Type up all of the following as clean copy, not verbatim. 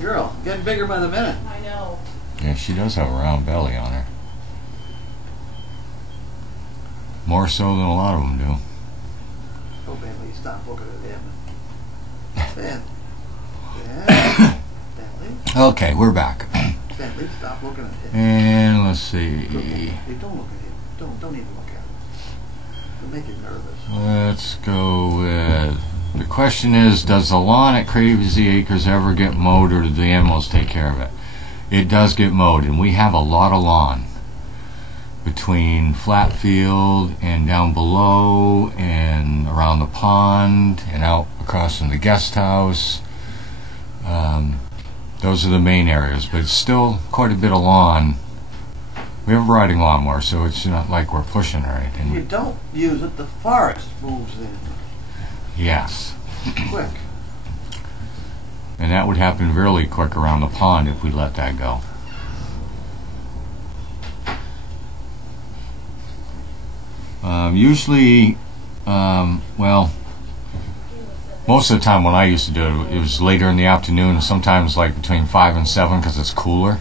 big girl. Getting bigger by the minute. I know. Yeah, she does have a round belly on her. More so than a lot of them do. Oh, Bentley, stop looking at him. Ben. Yeah. Bentley. Okay, we're back. Bentley, stop looking at him. And let's see. Hey, don't look at him. Don't even look at him. You'll make it nervous. Let's go with... The question is, does the lawn at Crazy Acres ever get mowed, or do the animals take care of it? It does get mowed, and we have a lot of lawn between Flatfield and down below and around the pond and out across from the guest house. Those are the main areas, but it's still quite a bit of lawn. We have a riding lawnmower, so it's not like we're pushing or anything. If you don't use it, the forest moves in. Yes. Quick. And that would happen really quick around the pond if we let that go. Usually, well, most of the time when I used to do it, it was later in the afternoon, and sometimes like between 5 and 7 because it's cooler.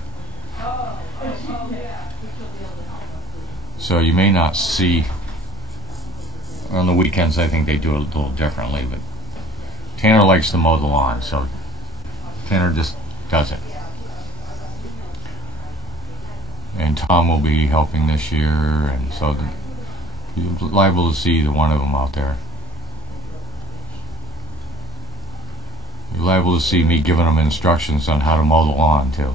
So you may not see, on the weekends I think they do it a little differently, but Tanner likes to mow the lawn, so Tanner just does it. And Tom will be helping this year, and so you're liable to see either one of them out there. You're liable to see me giving them instructions on how to mow the lawn too.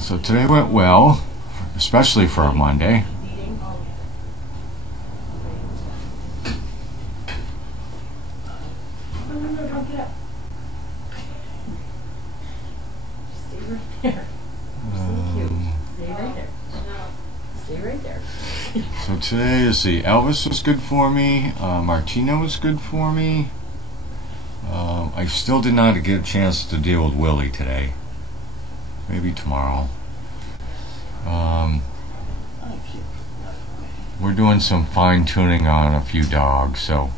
So today went well, especially for a Monday. So today, let's see, Elvis was good for me, Martina was good for me. I still did not get a chance to deal with Willie today. Maybe tomorrow. We're doing some fine-tuning on a few dogs, so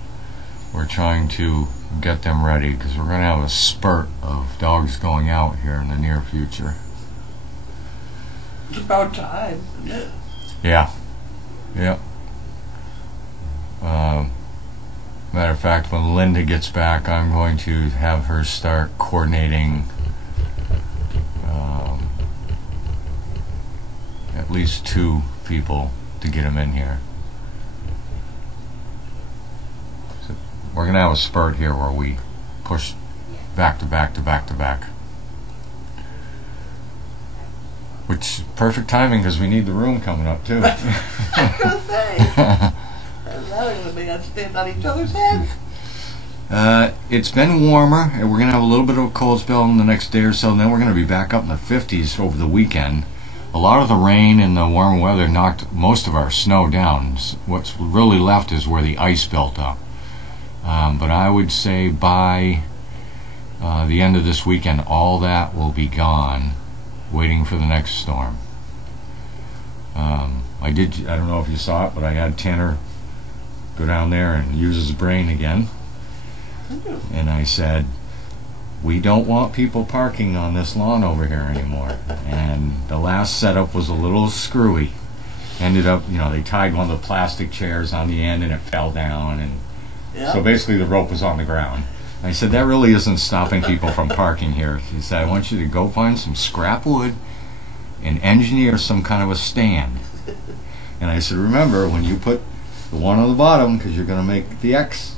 we're trying to get them ready because we're going to have a spurt of dogs going out here in the near future. It's about time, isn't it? Yeah. Yep. Matter of fact, when Linda gets back, I'm going to have her start coordinating at least 2 people to get them in here. So we're going to have a spurt here where we push back to back to back to back. Which is perfect timing because we need the room coming up too. I was going to say. Now they're going to be on stand on each other's heads. It's been warmer, and we're going to have a little bit of a cold spell in the next day or so, and then we're going to be back up in the 50s over the weekend. A lot of the rain and the warm weather knocked most of our snow down. What's really left is where the ice built up. But I would say by the end of this weekend, all that will be gone, waiting for the next storm. I don't know if you saw it, but I had Tanner go down there and use his brain again. And I said, we don't want people parking on this lawn over here anymore. And the last setup was a little screwy. Ended up, they tied one of the plastic chairs on the end and it fell down. And so basically the rope was on the ground. I said, that really isn't stopping people from parking here. He said, I want you to go find some scrap wood and engineer some kind of a stand. And I said, remember, when you put the one on the bottom, because you're going to make the X,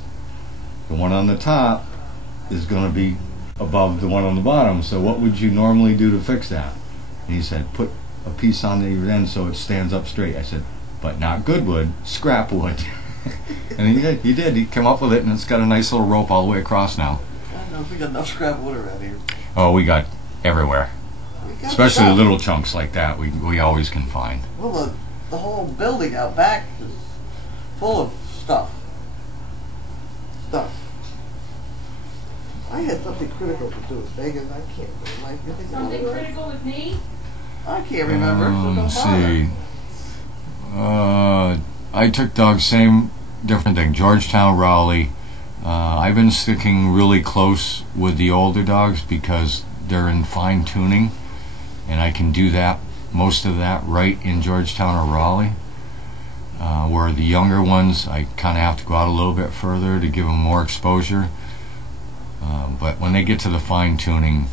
the one on the top is going to be above the one on the bottom. So what would you normally do to fix that? And he said, put a piece on the end so it stands up straight. I said, but not good wood, scrap wood. And he did. He came up with it, and it's got a nice little rope all the way across now. I don't know if we got enough scrap wood around here. Oh, we got everywhere. Especially the little chunks like that, we always can find. Well, the whole building out back is full of stuff. I had something critical to do with Vegas. I can't remember. Something critical with me? I can't remember. So Let's see. I took Doug same different things. Georgetown, Raleigh. I've been sticking really close with the older dogs because they're in fine tuning, and I can do that, most of that, right in Georgetown or Raleigh. Where the younger ones, I kind of have to go out a little bit further to give them more exposure. But when they get to the fine tuning,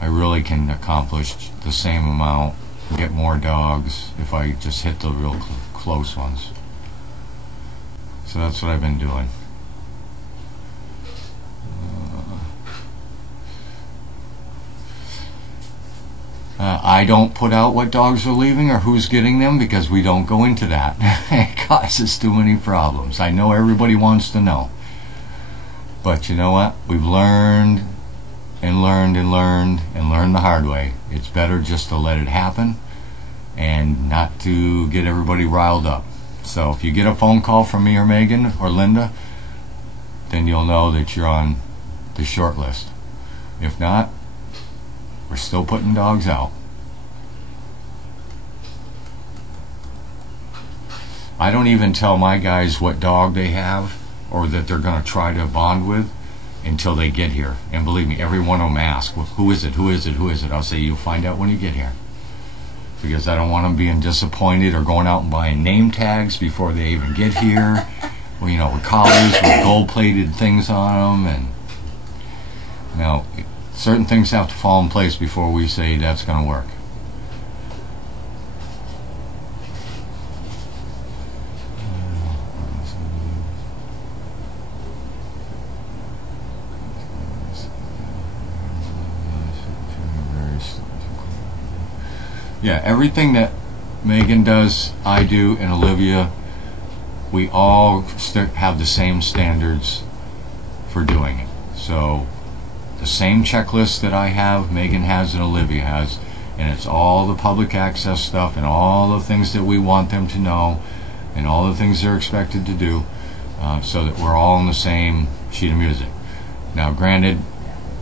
I really can accomplish the same amount, get more dogs if I just hit the real close ones. So that's what I've been doing. I don't put out what dogs are leaving or who's getting them because we don't go into that. It causes too many problems. I know everybody wants to know. But you know what? We've learned and learned and learned and learned the hard way. It's better just to let it happen and not to get everybody riled up. So if you get a phone call from me or Megan or Linda, then you'll know that you're on the short list. If not, we're still putting dogs out. I don't even tell my guys what dog they have or that they're going to try to bond with until they get here. And believe me, every one of them ask, well, who is it, who is it, who is it? I'll say, you'll find out when you get here. Because I don't want them being disappointed or going out and buying name tags before they even get here. Well, you know, with collars with gold-plated things on them. And you know, certain things have to fall in place before we say that's going to work. Yeah, everything that Megan does, I do, and Olivia, we all have the same standards for doing it. So the same checklist that I have, Megan has, and Olivia has, and it's all the public access stuff and all the things that we want them to know and all the things they're expected to do, so that we're all on the same sheet of music. Now granted,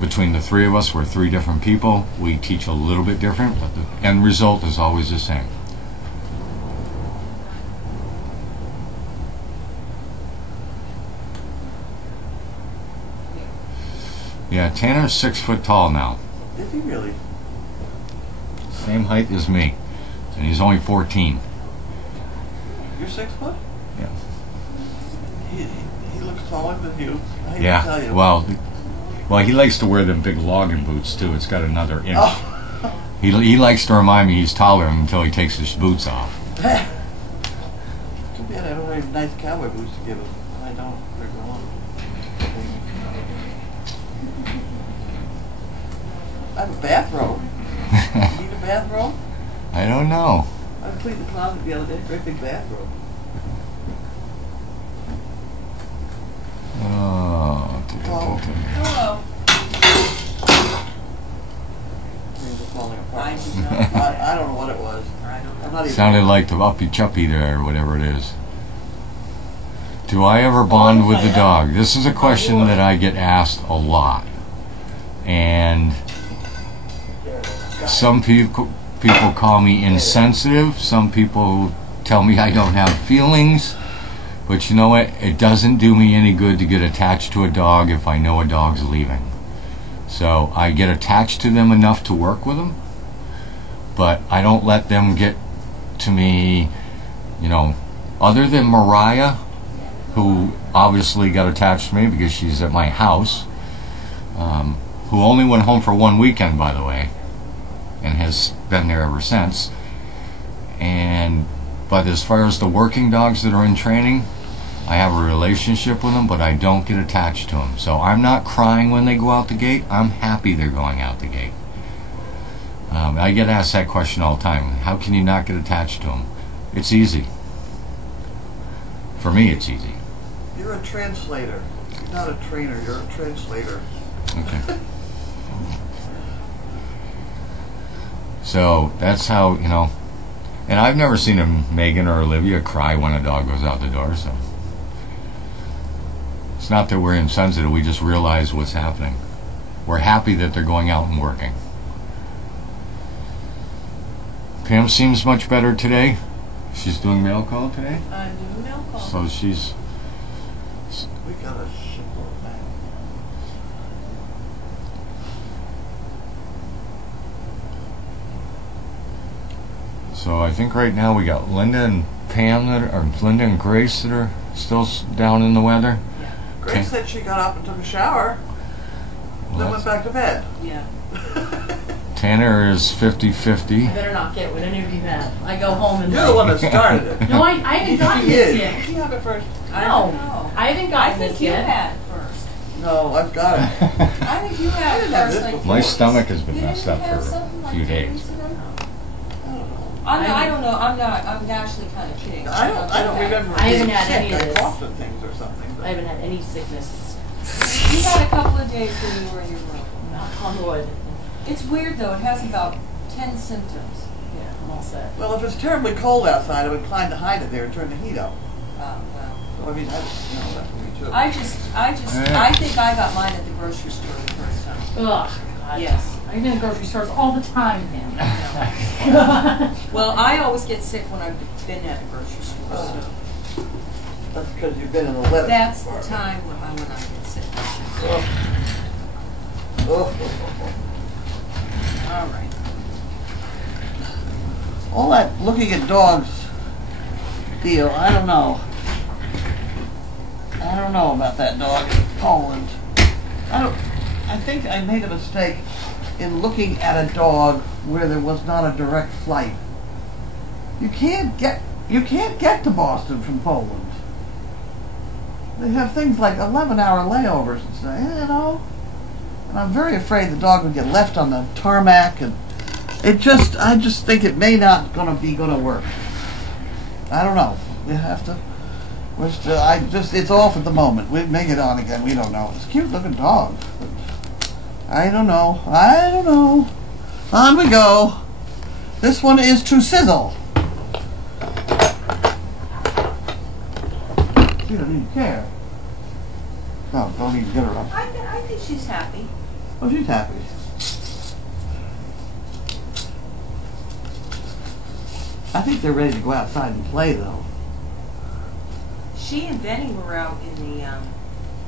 between the three of us, we're three different people. We teach a little bit different, but the end result is always the same. Yeah, Tanner's 6 foot tall now. Is he really? Same height as me, and he's only 14. You're 6 foot? Yeah. He looks taller than you. I hate Yeah. to tell you. Well, he likes to wear them big logging boots too. It's got another inch. Oh. He likes to remind me he's taller until he takes his boots off. Too bad I don't have nice cowboy boots to give him. I don't. They're gone. I have a bathrobe. You need a bathrobe? I don't know. I cleaned the closet the other day. Great big bathrobe. Oh. Hello. Things are falling apart. I don't know what it was. I'm not even. Sounded like the uppy chuppy there, or whatever it is. Do I ever bond with the dog? This is a question that I get asked a lot. And some people call me insensitive. Some people tell me I don't have feelings. But you know what? It doesn't do me any good to get attached to a dog if I know a dog's leaving. So I get attached to them enough to work with them, but I don't let them get to me, you know, other than Mariah, who obviously got attached to me because she's at my house, who only went home for one weekend, by the way, and has been there ever since. But as far as the working dogs that are in training, I have a relationship with them, but I don't get attached to them. So I'm not crying when they go out the gate. I'm happy they're going out the gate. I get asked that question all the time. How can you not get attached to them? It's easy. For me, it's easy. You're a translator. You're not a trainer. You're a translator. Okay. So that's how, you know. And I've never seen Megan or Olivia cry when a dog goes out the door, so. It's not that we're insensitive, we just realize what's happening. We're happy that they're going out and working. Pam seems much better today. She's doing mail call today? I'm doing mail call. So she's... We got a shipload back. So I think right now we got Linda and Pam or Linda and Grace that are still down in the weather. Yeah. Grace said she got up and took a shower, then went back to bed. Yeah. Tanner is 50-50. I better not get what any of you have. I go home and... You're the one that started it. No, I haven't gotten She this is. yet. Did she have it first? I don't know. I haven't gotten think this you yet. had first. No, I've got it. I think you had I didn't have first. this Like, My stomach has you been messed didn't up have for something a like few 2 days. weeks ago? I don't know. I don't know. I'm actually kind of kidding. I don't remember I haven't being had sick. any of I this. coughed at things or something. I haven't had any sickness. You had a couple of days when you were in your room. Knock on wood. It's weird though. It has about 10 symptoms. Yeah, I'm all set. Well, if it's terribly cold outside, I would climb to hide it there and turn the heat up. Well. So I mean, that's, that's for me too. I think I got mine at the grocery store the first time. Ugh, God. Yes. I'm in grocery stores all the time now. Well, I always get sick when I've been at the grocery store. So That's because you've been in the weather. that's the time when I get sick. All right. All that looking at dogs deal, I don't know. I don't know about that dog in Poland. I think I made a mistake in looking at a dog where there was not a direct flight. You can't get to Boston from Poland. They have things like 11-hour layovers and stuff, you know. And I'm very afraid the dog would get left on the tarmac, and I just think it may not gonna work. I don't know. We have to. It's off at the moment. We may get on again. We don't know. It's a cute looking dog. But I don't know. On we go. This one is to sizzle. She doesn't even care. No, don't even get her up. I think she's happy. Oh, she's happy. I think they're ready to go outside and play, though. She and Benny were out in the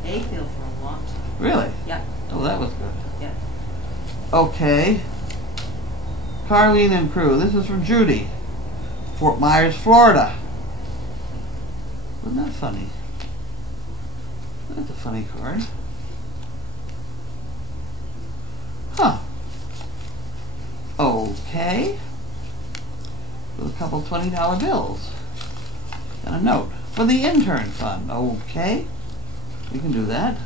hay field for a long time. Really? Yeah. Oh, that was good. Yeah. Okay. Carlene and crew. This is from Judy. Fort Myers, Florida. Wasn't that funny? That's a funny card. Huh. Okay. With a couple $20 bills. And a note. For the intern fund. Okay. We can do that.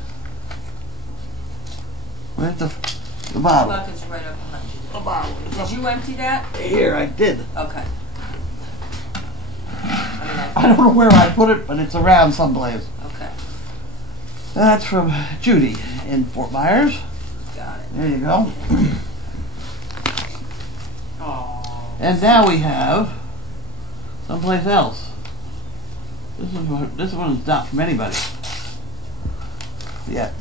Where's the bottle? The bucket's right up behind you. The bottle. Did you empty that? Here, I did. Okay. I don't know where I put it, but it's around someplace. Okay. That's from Judy in Fort Myers. Got it. There you go. Oh. And now we have someplace else. This one's not from anybody yet.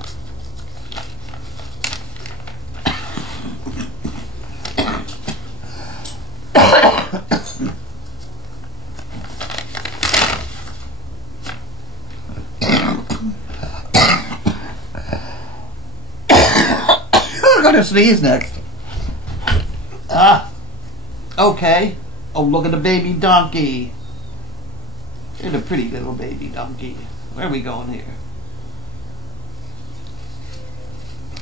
I'm gonna sneeze next. Okay. Oh, look at the baby donkey. There's a pretty little baby donkey. Where are we going here?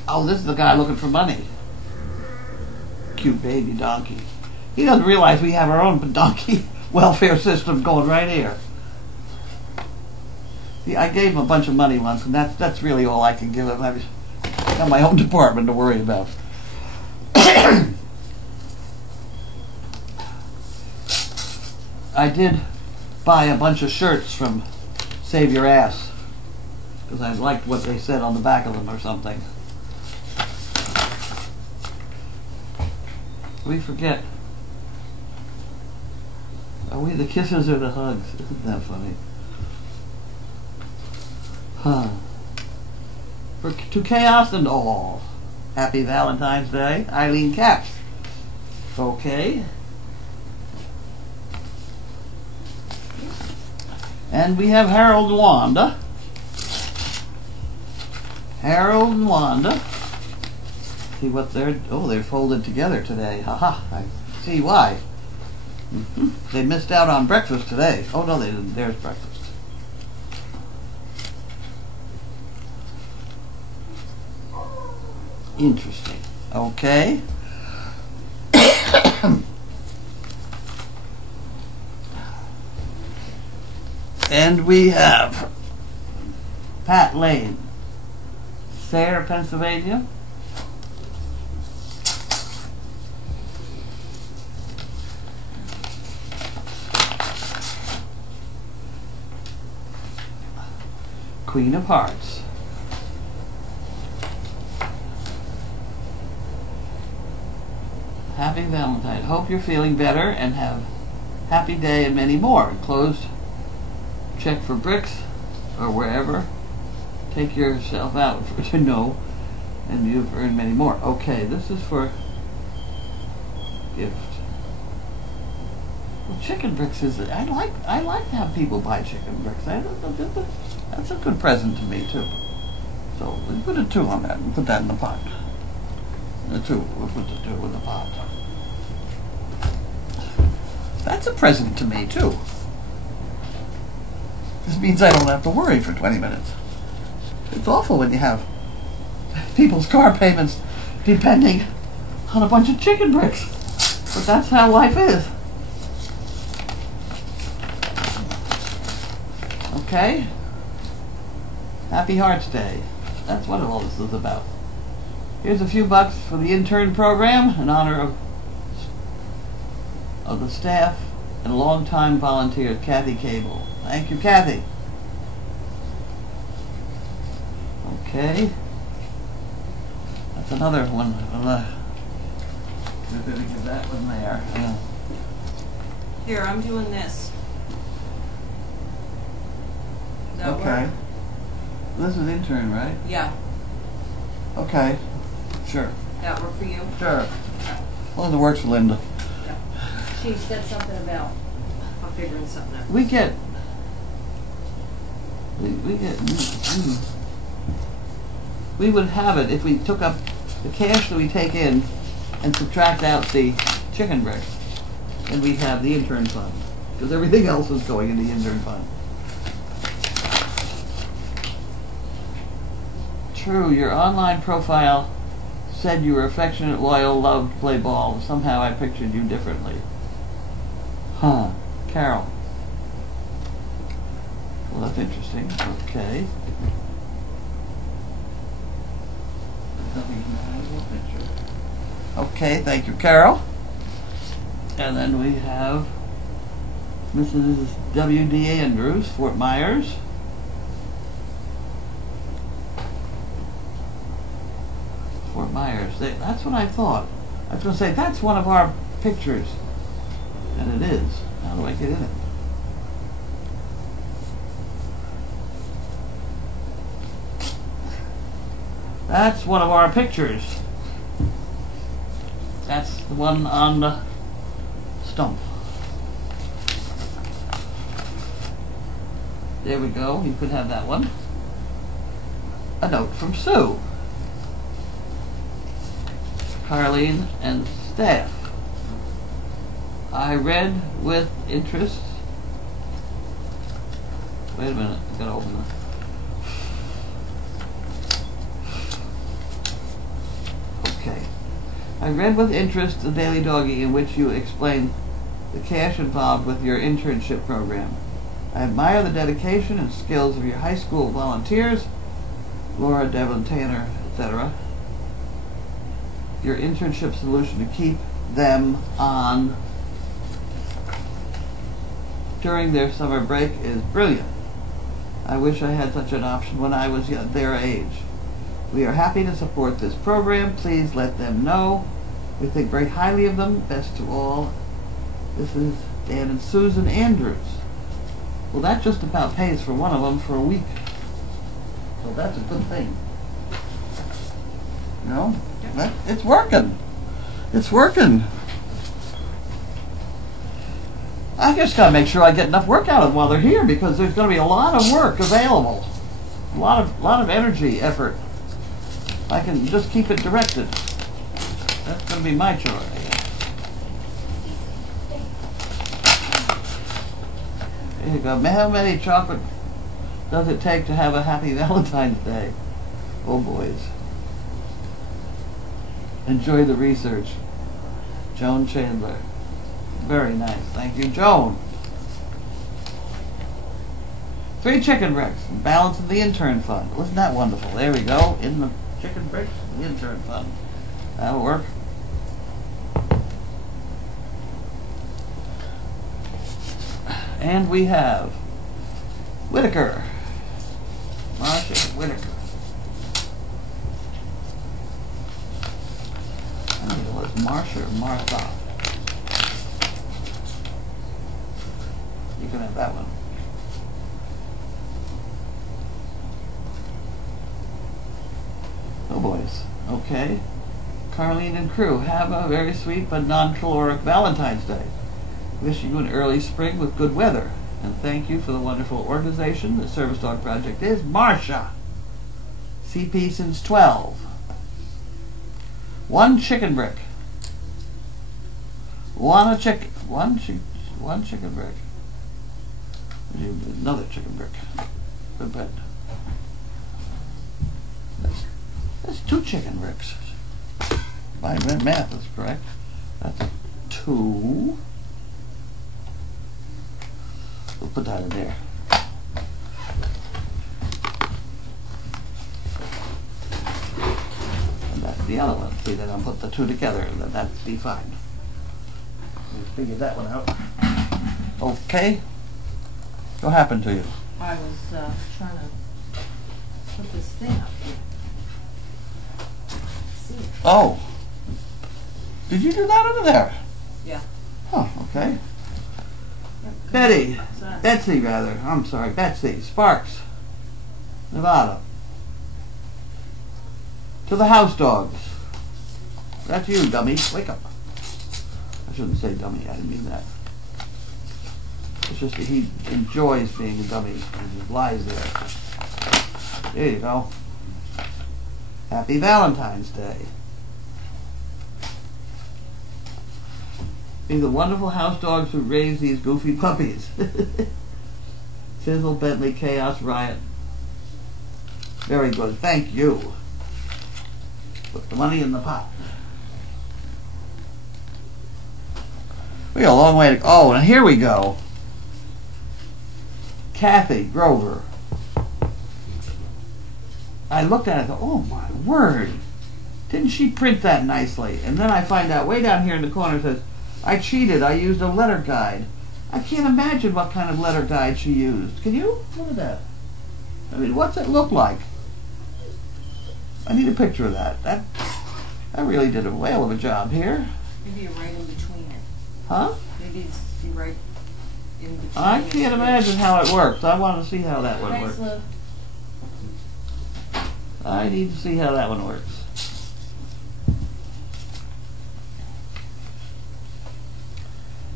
Oh, this is the guy looking for money. Cute baby donkey. He doesn't realize we have our own donkey welfare system going right here. See, I gave him a bunch of money once, and that's really all I can give him. I've got my own department to worry about. I did buy a bunch of shirts from Save Your Ass because I liked what they said on the back of them or something. We forget. Are we the kisses or the hugs? Isn't that funny? Huh. To chaos and all. Happy Valentine's Day, Eileen Caps. Okay. And we have Harold and Wanda. Harold and Wanda. See what they're folded together today. Haha, I see why. They missed out on breakfast today. Oh no, they didn't. There's breakfast. Interesting. Okay. And we have Pat Lane, Sayre, Pennsylvania. Queen of Hearts. Happy Valentine. Hope you're feeling better and have happy day and many more. Enclosed check for bricks or wherever. Take yourself out to know, and you've earned many more. Okay, this is for gift. Well, chicken bricks is. I like to have people buy chicken bricks. That's a good present to me too. So we'll put a 2 on that and put that in the pot. The 2. We'll put the 2 in the pot. That's a present to me too. This means I don't have to worry for 20 minutes. It's awful when you have people's car payments depending on a bunch of chicken bricks. But that's how life is. Okay? Happy Hearts Day. That's what all this is about. Here's a few bucks for the intern program in honor of the staff and longtime volunteer Kathy Cable. Thank you, Kathy. Okay. That's another one. We're going to get that one there. Here, I'm doing this. Does that Okay. work? This is intern, right? Yeah. Okay. Sure. That work for you? Sure. As long as it works for Linda. Yeah. She said something about I'm figuring something out. We get we would have it if we took up the cash that we take in and subtract out the chicken bricks, and we'd have the intern fund, because everything else is going in the intern fund. True, your online profile said you were affectionate, loyal, loved, play ball. Somehow I pictured you differently. Huh. Carol. Well, that's interesting. Okay. Okay, thank you, Carol. And then we have Mrs. W.D. Andrews, Fort Myers. Fort Myers. That's what I thought. I was going to say, that's one of our pictures. And it is. How do I get in it? That's one of our pictures. That's the one on the stump. There we go. You could have that one. A note from Sue, Carlene, and staff. I read with interest. Wait a minute. I've got to open this. I read with interest the Daily Doggie in which you explain the cash involved with your internship program. I admire the dedication and skills of your high school volunteers, Laura, Devlin, Tanner, etc. Your internship solution to keep them on during their summer break is brilliant. I wish I had such an option when I was their age. We are happy to support this program. Please let them know. We think very highly of them. Best to all. This is Dan and Susan Andrews. Well, that just about pays for one of them for a week. So that's a good thing. No? It's working. It's working. I just gotta make sure I get enough work out of them while they're here, because there's gonna be a lot of work available. A lot of energy, effort. I can just keep it directed. That's gonna be my chore. There you go. How many chocolate does it take to have a happy Valentine's Day? Oh boys. Enjoy the research. Joan Chandler. Very nice. Thank you, Joan. 3 chicken bricks. Balance in the intern fund. Wasn't that wonderful? There we go. In the chicken bricks, the intern fund. That'll work. And we have Whitaker. Marcia Whitaker. I don't know if it's Marcia or Martha. You can have that one. Oh boys. Okay. Carlene and crew, have a very sweet but non-caloric Valentine's Day. Wishing you an early spring with good weather. And thank you for the wonderful organization the Service Dog Project is. Marcia. CP since 12. 1 chicken brick. One chicken brick. Another chicken brick. But that's 2 chicken bricks. My math is correct. That's 2. We'll put that in there. And that's the other one. See, then I'll put the 2 together, and then that'd be fine. We figured that one out. Okay. What happened to you? I was trying to put this thing up here. See it? Oh. Did you do that over there? Yeah. Oh, okay. Betsy rather. I'm sorry, Betsy. Sparks, Nevada. To the house dogs. That's you, dummy. Wake up. I shouldn't say dummy. I didn't mean that. It's just that he enjoys being a dummy and just lies there. There you go. Happy Valentine's Day. Be the wonderful house dogs who raise these goofy puppies. Sizzle, Bentley, Chaos, Riot. Very good. Thank you. Put the money in the pot. We got a long way to go. Oh, and here we go. Kathy Grover. I looked at it and thought, oh my word. Didn't she print that nicely? And then I find out way down here in the corner it says, I cheated. I used a letter guide. I can't imagine what kind of letter guide she used. Can you? Look at that. I mean, what's it look like? I need a picture of that. That really did a whale of a job here. Maybe you're right in between it. Huh? Maybe you're right in between. I can't imagine how it works. I want to see how that one works. Love. I need to see how that one works.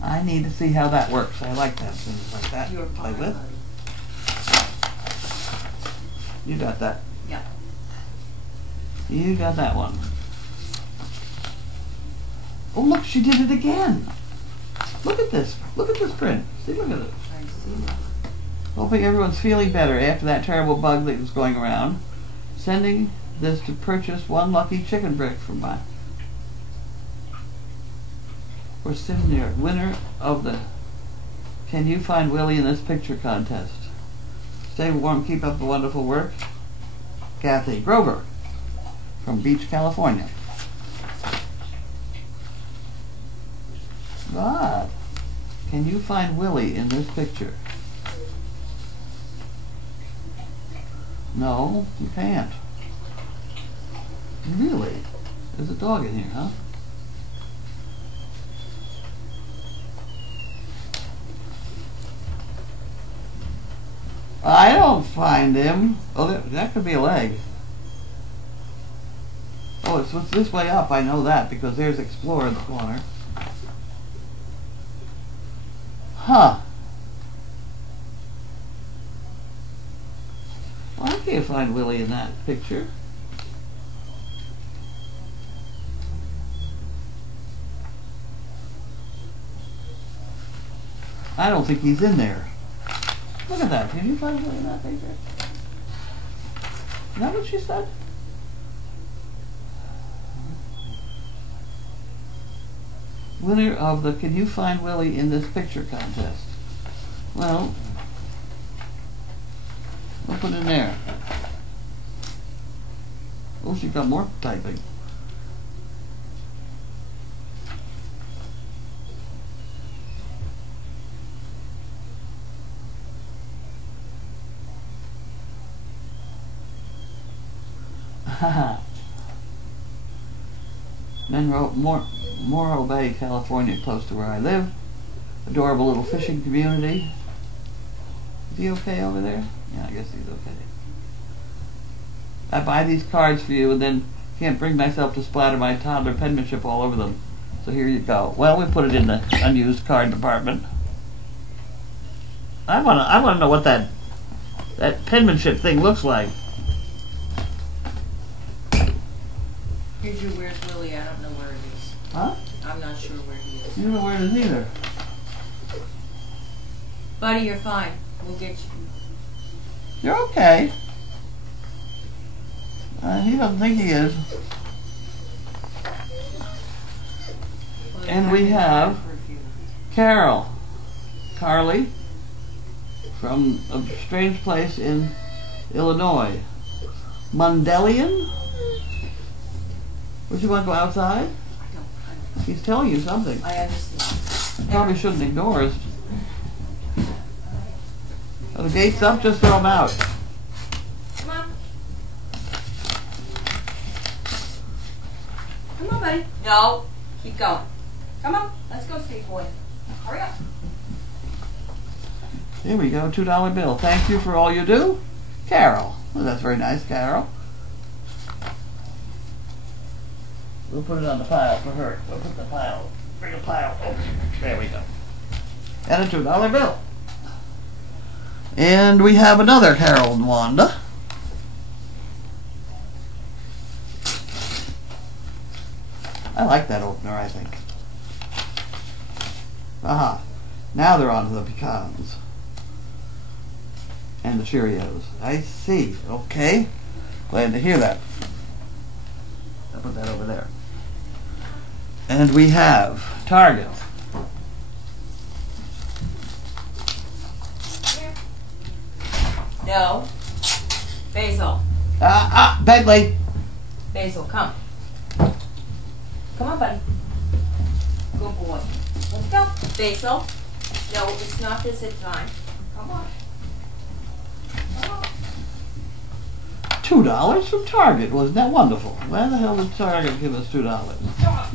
I need to see how that works. I like that, things like that. You're Play fine, with. honey. You got that. Yeah. You got that one. Oh, look, she did it again. Look at this. Look at this print. See, look at it. I see that. Hoping everyone's feeling better after that terrible bug that was going around. Sending this to purchase 1 lucky chicken brick from my... We're sitting there, winner of the Can You Find Willie in This Picture contest. Stay warm, keep up the wonderful work. Kathy Grover from Beach, California. God, can you find Willie in this picture? No, you can't. Really? There's a dog in here, huh? I don't find him. Oh, that could be a leg. Oh, it's this way up. I know that because there's Explorer in the corner. Huh. Well, I can't find Willie in that picture. I don't think he's in there. Look at that. Did you find Willie in that picture? Is that what she said? Winner of the Can You Find Willie in This Picture contest. Well, we'll put it in there. Oh, she got more typing. Morro Bay, California, close to where I live. Adorable little fishing community. Is he okay over there? Yeah, I guess he's okay. I buy these cards for you and then can't bring myself to splatter my toddler penmanship all over them. So here you go. Well, we put it in the unused card department. I wanna know what that penmanship thing looks like. Here's your Where's Willie. I don't know where it is. Huh? I'm not sure where he is. You don't know where it is either. Buddy, you're fine. We'll get you. You're okay. He doesn't think he is. Well, And we have for a few minutes. Carly, from a strange place in Illinois. Mundelian? Would you want to go outside? I don't. He's telling you something. I understand. You probably shouldn't ignore us. Are the gates up? Just throw them out. Come on. Come on, buddy. No. Keep going. Come on. Let's go, sweet boy. Hurry up. Here we go, $2 bill. Thank you for all you do, Carol. Well, that's very nice, Carol. We'll put it on the pile for her. We'll put the pile. Bring a pile. Oh, there we go. And a $2 bill. And we have another Harold Wanda. I like that opener, I think. Aha. Now they're on to the pecans. And the Cheerios. I see. Okay. Glad to hear that. I'll put that over there. And we have Target. No. Basil. Begley. Basil, come. Come on, buddy. Good boy. Let's go. Basil. No, it's not visit time. Come on. Come on. $2 from Target. Wasn't that wonderful? Where the hell did Target give us $2? Come on.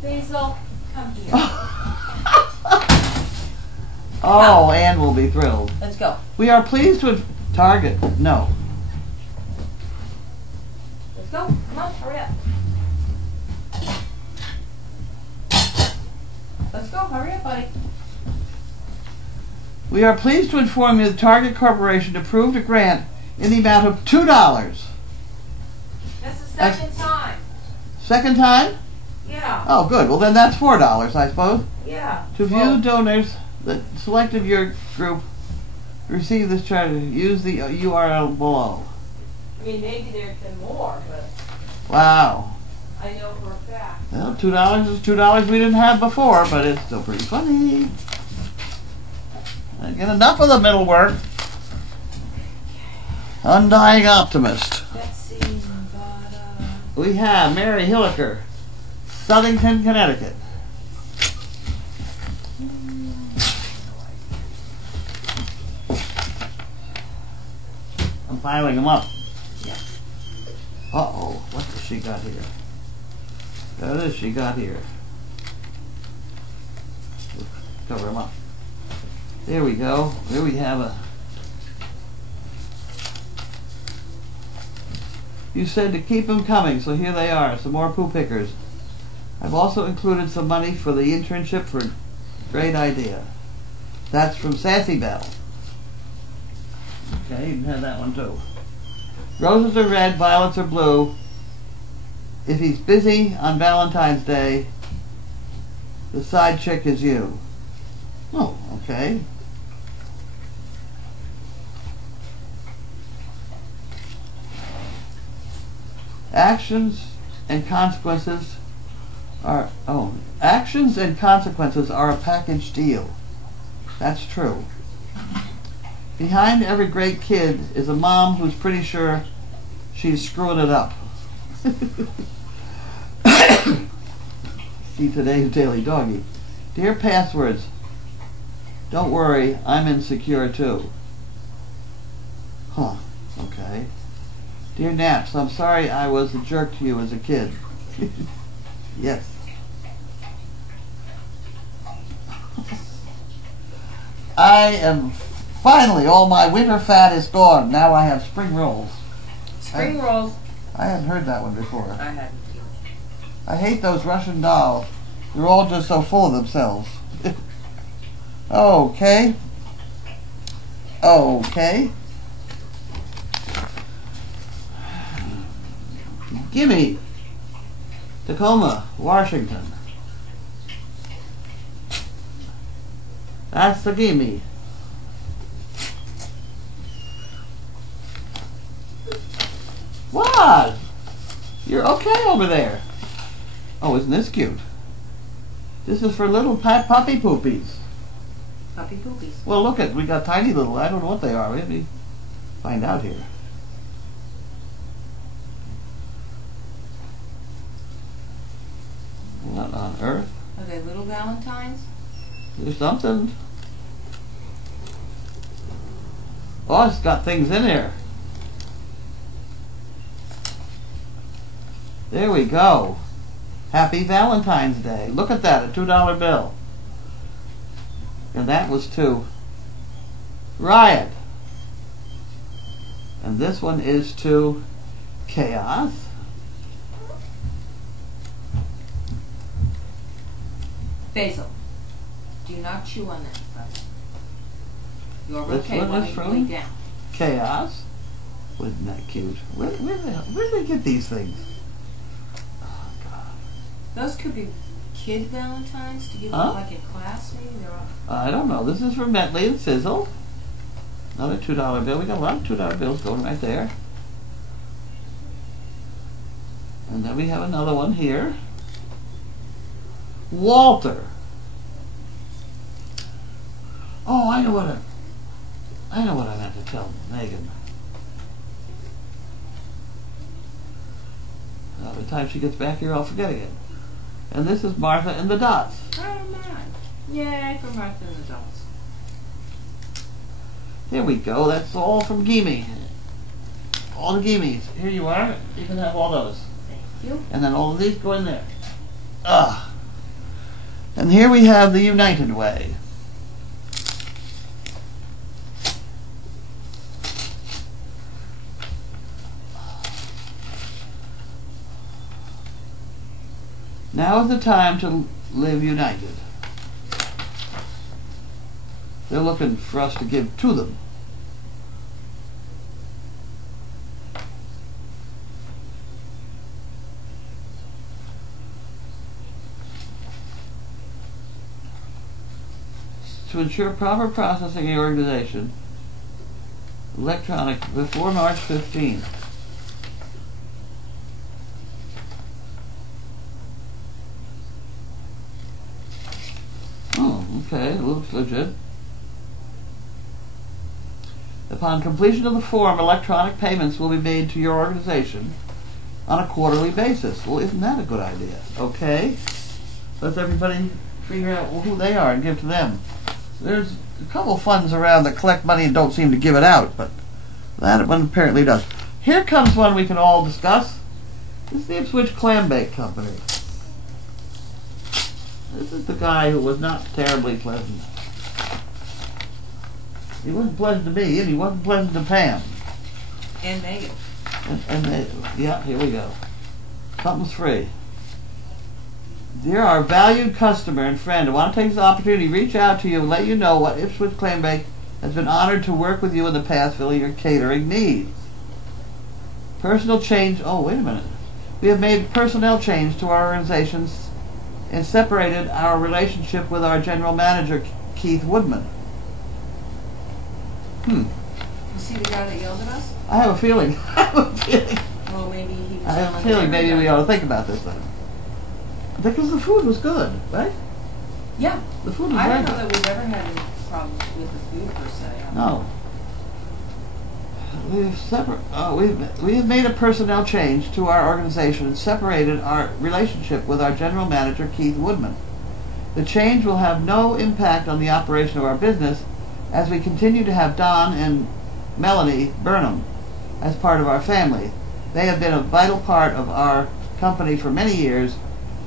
Basil, come here. Oh, Ann will be thrilled. Let's go. We are pleased to Target. No. Let's go. Come on, hurry up. Let's go. Hurry up, buddy. We are pleased to inform you that Target Corporation approved a grant in the amount of $2. That's the second time. Second time? Yeah. Oh, good. Well, then that's $4, I suppose. Yeah. To view donors that selected your group, receive this charge. Use the URL below. I mean, maybe there's been more, but Wow. I know for a fact. Well, $2 is $2 we didn't have before, but it's still pretty funny. I get enough of the middle work. Undying optimist. Betsy, Nevada. We have Mary Hilliker, Southington, Connecticut. I'm filing them up. Yeah. Uh-oh, what has she got here? What has she got here? Cover them up. There we go. There we have a... You said to keep them coming, so here they are, some more poo pickers. I've also included some money for the internship for Great idea. That's from Sassy Bell. Okay, you can have that one too. Roses are red, violets are blue. If he's busy on Valentine's Day, the side chick is you. Oh, okay. Actions and consequences are a package deal. That's true. Behind every great kid is a mom who's pretty sure she's screwing it up. See today's Daily Doggy. Dear Passwords, don't worry, I'm insecure too. Huh, okay. Dear Naps, I'm sorry I was a jerk to you as a kid. Yes. I am finally, all my winter fat is gone. Now I have spring rolls. Spring rolls. I hadn't heard that one before. I hadn't. I hate those Russian dolls. They're all just so full of themselves. Okay. Okay. Gimme. Tacoma, Washington. That's the gimme. What? You're okay over there. Oh, isn't this cute? This is for little puppy poopies. Puppy poopies. Well, look at, we got tiny little, I don't know what they are. Let me find out here. What on earth? Are they little valentines? There's something. Oh, it's got things in there. There we go. Happy Valentine's Day. Look at that, a $2 bill. And that was to Riot. And this one is to Chaos. Basil, do not chew on that, brother. You're This okay one while is you from lay down. Chaos. Wasn't that cute? Where do they get these things? Oh, God. Those could be kid valentines to give Huh? them like a class, maybe. They're all... I don't know. This is from Bentley and Sizzle. Another $2 bill. We got a lot of $2 bills going right there. And then we have another one here. Walter. Oh, I know what I meant to tell Megan. By the time she gets back here, I'll forget again. And this is Martha and the Dots. Oh, man. Yay for Martha and the Dots. There we go. That's all from Gimme. All the Gimmes. Here you are. You can have all those. Thank you. And then all of these go in there. Ah. And here we have the United Way. Now is the time to live united. They're looking for us to give to them. To ensure proper processing and organization, electronic before March 15th. Oh, okay, it looks legit. Upon completion of the form, electronic payments will be made to your organization on a quarterly basis. Well, isn't that a good idea? Okay. Let's everybody figure out who they are and give to them. There's a couple funds around that collect money and don't seem to give it out, but that one apparently does. Here comes one we can all discuss. This is the Ipswich Clam Bake Company. This is the guy who was not terribly pleasant. He wasn't pleasant to me, and he wasn't pleasant to Pam. And Megan. Yeah, here we go. Something's free. Dear our valued customer and friend, I want to take this opportunity to reach out to you and let you know what Ipswich Clambake has been honored to work with you in the past filling your catering needs. Personal change, oh wait a minute. We have made personnel change to our organizations and separated our relationship with our general manager, Keith Woodman. You see the guy that yelled at us? I have a feeling. Well, maybe he was I have a yelling feeling at maybe we everybody. ought to think about this then. Because the food was good, right? Yeah. The food was I very don't know good. that we've ever had any problems with the food per se. No. We have made a personnel change to our organization and separated our relationship with our general manager, Keith Woodman. The change will have no impact on the operation of our business as we continue to have Don and Melanie Burnham as part of our family. They have been a vital part of our company for many years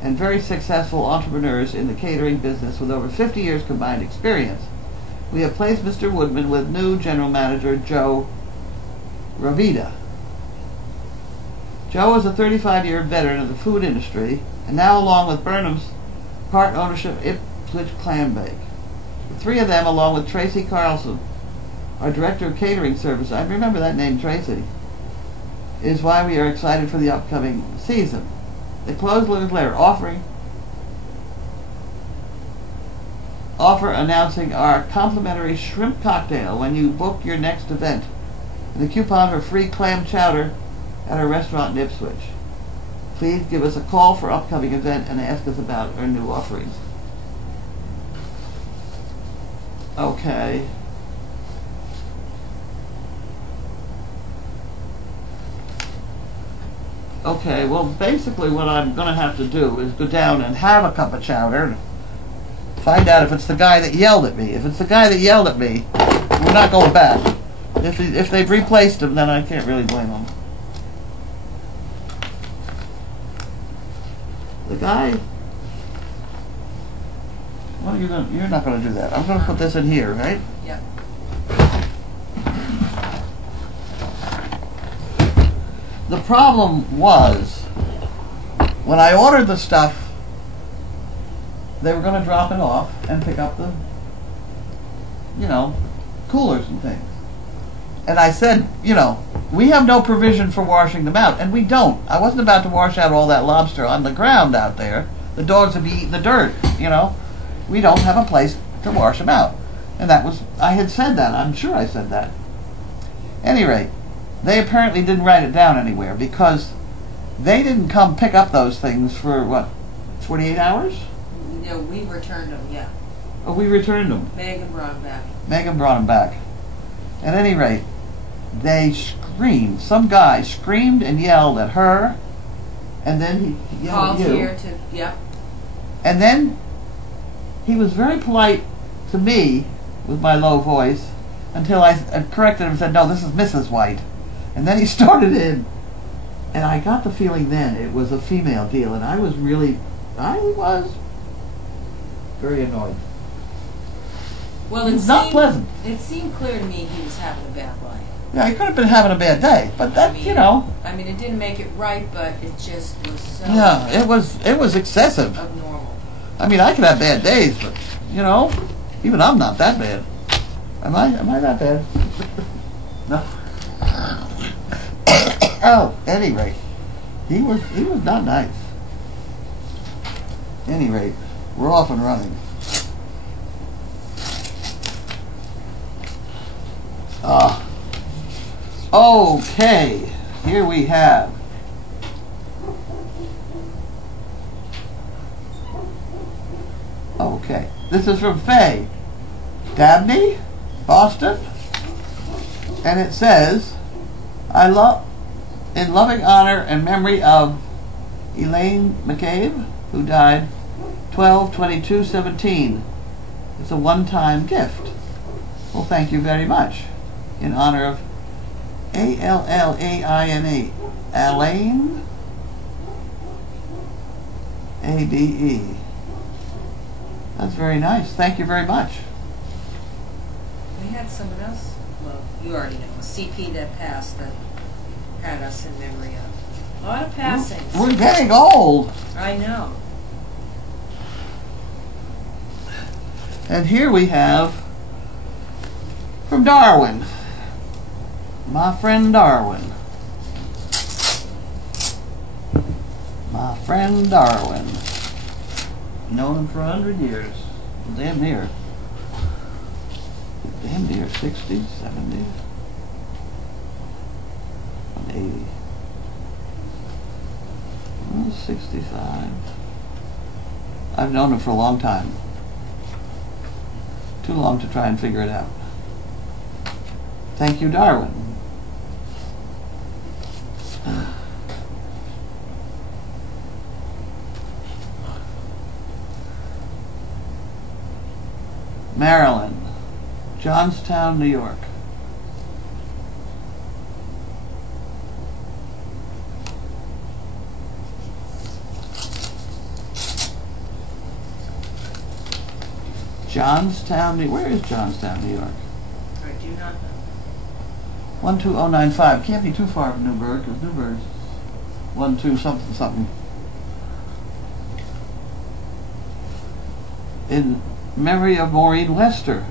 and very successful entrepreneurs in the catering business with over 50 years combined experience. We have placed Mr. Woodman with new general manager Joe Ravita. Joe is a 35-year veteran of the food industry and now, along with Burnham's part ownership of Ipswich Clambake. The three of them, along with Tracy Carlson, our director of catering service, I remember that name, Tracy, is why we are excited for the upcoming season. They closed a letter offer announcing our complimentary shrimp cocktail when you book your next event, and the coupon for free clam chowder at our restaurant in Ipswich. Please give us a call for upcoming event and ask us about our new offerings. Okay. Okay, well, basically what I'm going to have to do is go down and have a cup of chowder and find out if it's the guy that yelled at me. If it's the guy that yelled at me, we're not going back. If they've replaced him, then I can't really blame them. The guy... What are you going to... You're not going to do that. I'm going to put this in here, right? Yeah. The problem was, when I ordered the stuff, they were going to drop it off and pick up the, coolers and things. And I said, we have no provision for washing them out, and we don't. I wasn't about to wash out all that lobster on the ground out there. The dogs would be eating the dirt, We don't have a place to wash them out. And I had said that. I'm sure I said that. At any rate, they apparently didn't write it down anywhere because they didn't come pick up those things for, 48 hours? No, we returned them, yeah. Oh, we returned them. Megan brought them back. Megan brought them back. At any rate, they screamed. Some guy screamed and yelled at her, and then he yelled Called at you. here to, yep. And then he was very polite to me with my low voice until I corrected him and said, no, this is Mrs. White. And then he started in, and I got the feeling then it was a female deal, and I was very annoyed. Well, It was not pleasant. It seemed clear to me he was having a bad life. Yeah, he could have been having a bad day, but that, I mean, it didn't make it right, but it just was so Yeah, it was excessive. abnormal. I mean, I could have bad days, but even I'm not that bad. Am I that bad? No. Oh, at any rate, he was not nice. At any rate, we're off and running. Okay, here we have okay. This is from Faye Dabney, Boston, and it says, in loving honor and memory of Elaine McCabe, who died 12/22/17. It's a one-time gift. Well, thank you very much. In honor of Allaine, Elaine Ade. That's very nice. Thank you very much. We had someone else, well, you already know, a CP that passed that had us in memory of. A lot of passings. We're getting old. I know. And here we have from Darwin, my friend Darwin. My friend Darwin. Known him for 100 years. Damn near. Damn near 60, 70, 80. 65. I've known him for a long time. Too long to try and figure it out. Thank you, Darwin. Maryland, Johnstown, New York. Where is Johnstown, New York? I do not know. 12095. Can't be too far from Newburgh, because Newburgh's 12 something something. In memory of Maureen Lester.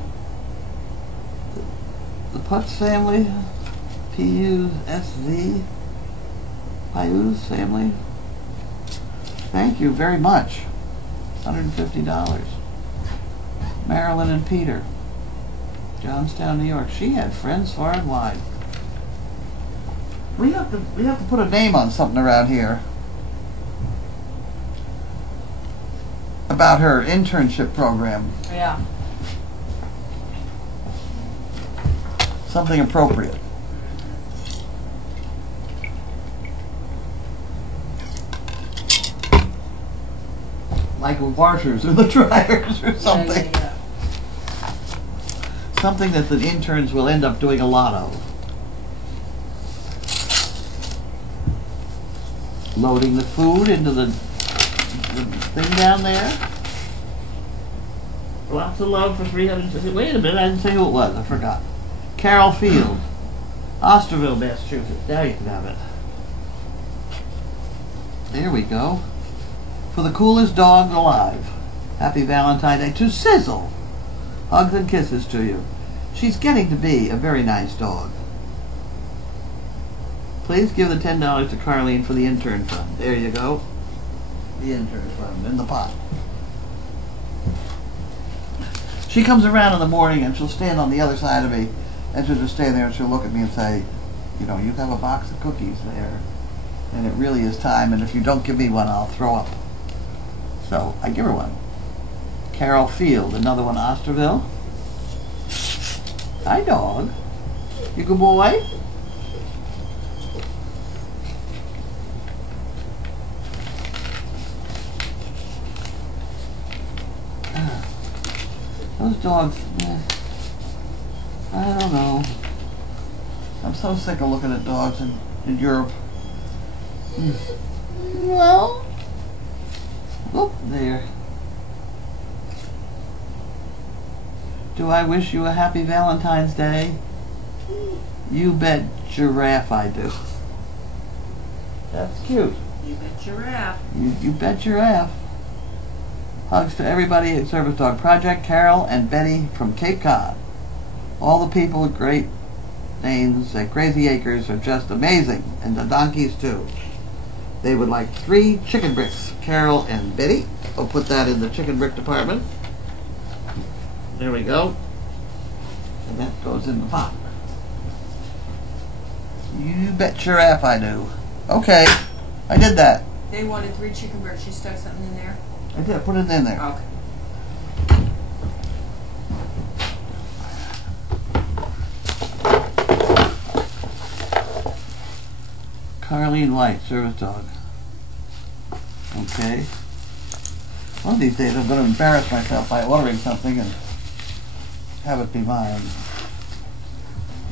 The Putz family, P-U-S-Z, Paius family. Thank you very much. $150. Marilyn and Peter, Johnstown, New York. She had friends far and wide. We have to put a name on something around here about her internship program. Yeah. Something appropriate. Like washers or the dryers or something. Yeah. Something that the interns will end up doing a lot of. Loading the food into the thing down there. Lots of love for 350. Wait a minute, I didn't say who it was. I forgot. Carol Field, Osterville, Massachusetts. Now you can have it. There we go. For the coolest dog alive. Happy Valentine's Day to Sizzle. Hugs and kisses to you. She's getting to be a very nice dog. Please give the $10 to Carlene for the intern fund. There you go. The intern fund in the pot. She comes around in the morning and she'll stand on the other side of me and she'll just stand there and she'll look at me and say, you know, you have a box of cookies there and it really is time, and if you don't give me one, I'll throw up. So I give her one. Carol Field, another one, Osterville. Hi, dog. You good boy? Those dogs, I don't know. I'm so sick of looking at dogs in Europe. Well, whoop, there. Do I wish you a happy Valentine's Day? You bet giraffe I do. That's cute. You bet giraffe. You bet giraffe. Hugs to everybody at Service Dog Project, Carol and Betty from Cape Cod. All the people at Great Danes at Crazy Acres are just amazing, and the donkeys too. They would like 3 chicken bricks. Carol and Betty. I'll put that in the chicken brick department. There we go. And that goes in the pot. You bet giraffe I do. Okay, I did that. They wanted 3 chicken bricks. You stuck something in there? I did, put it in there. Okay. Carlene White, service dog. Okay. One of these days I'm going to embarrass myself by ordering something and have it be mine.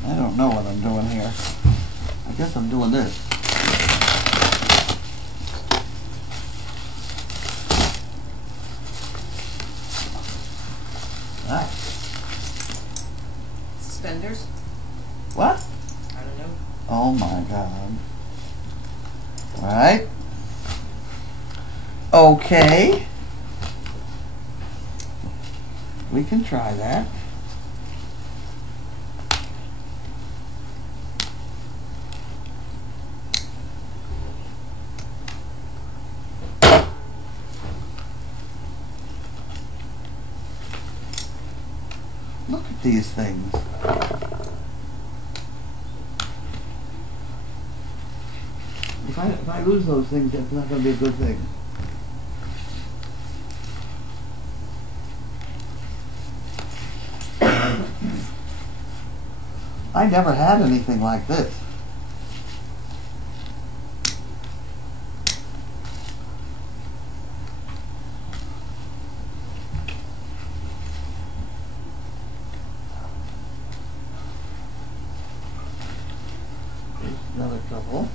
I don't know what I'm doing here. I guess I'm doing this. Ah. Suspenders? What? I don't know. Oh my God. Alright. Okay. We can try that. Look at these things. If I lose those things, that's not going to be a good thing. I never had anything like this. Here's another couple.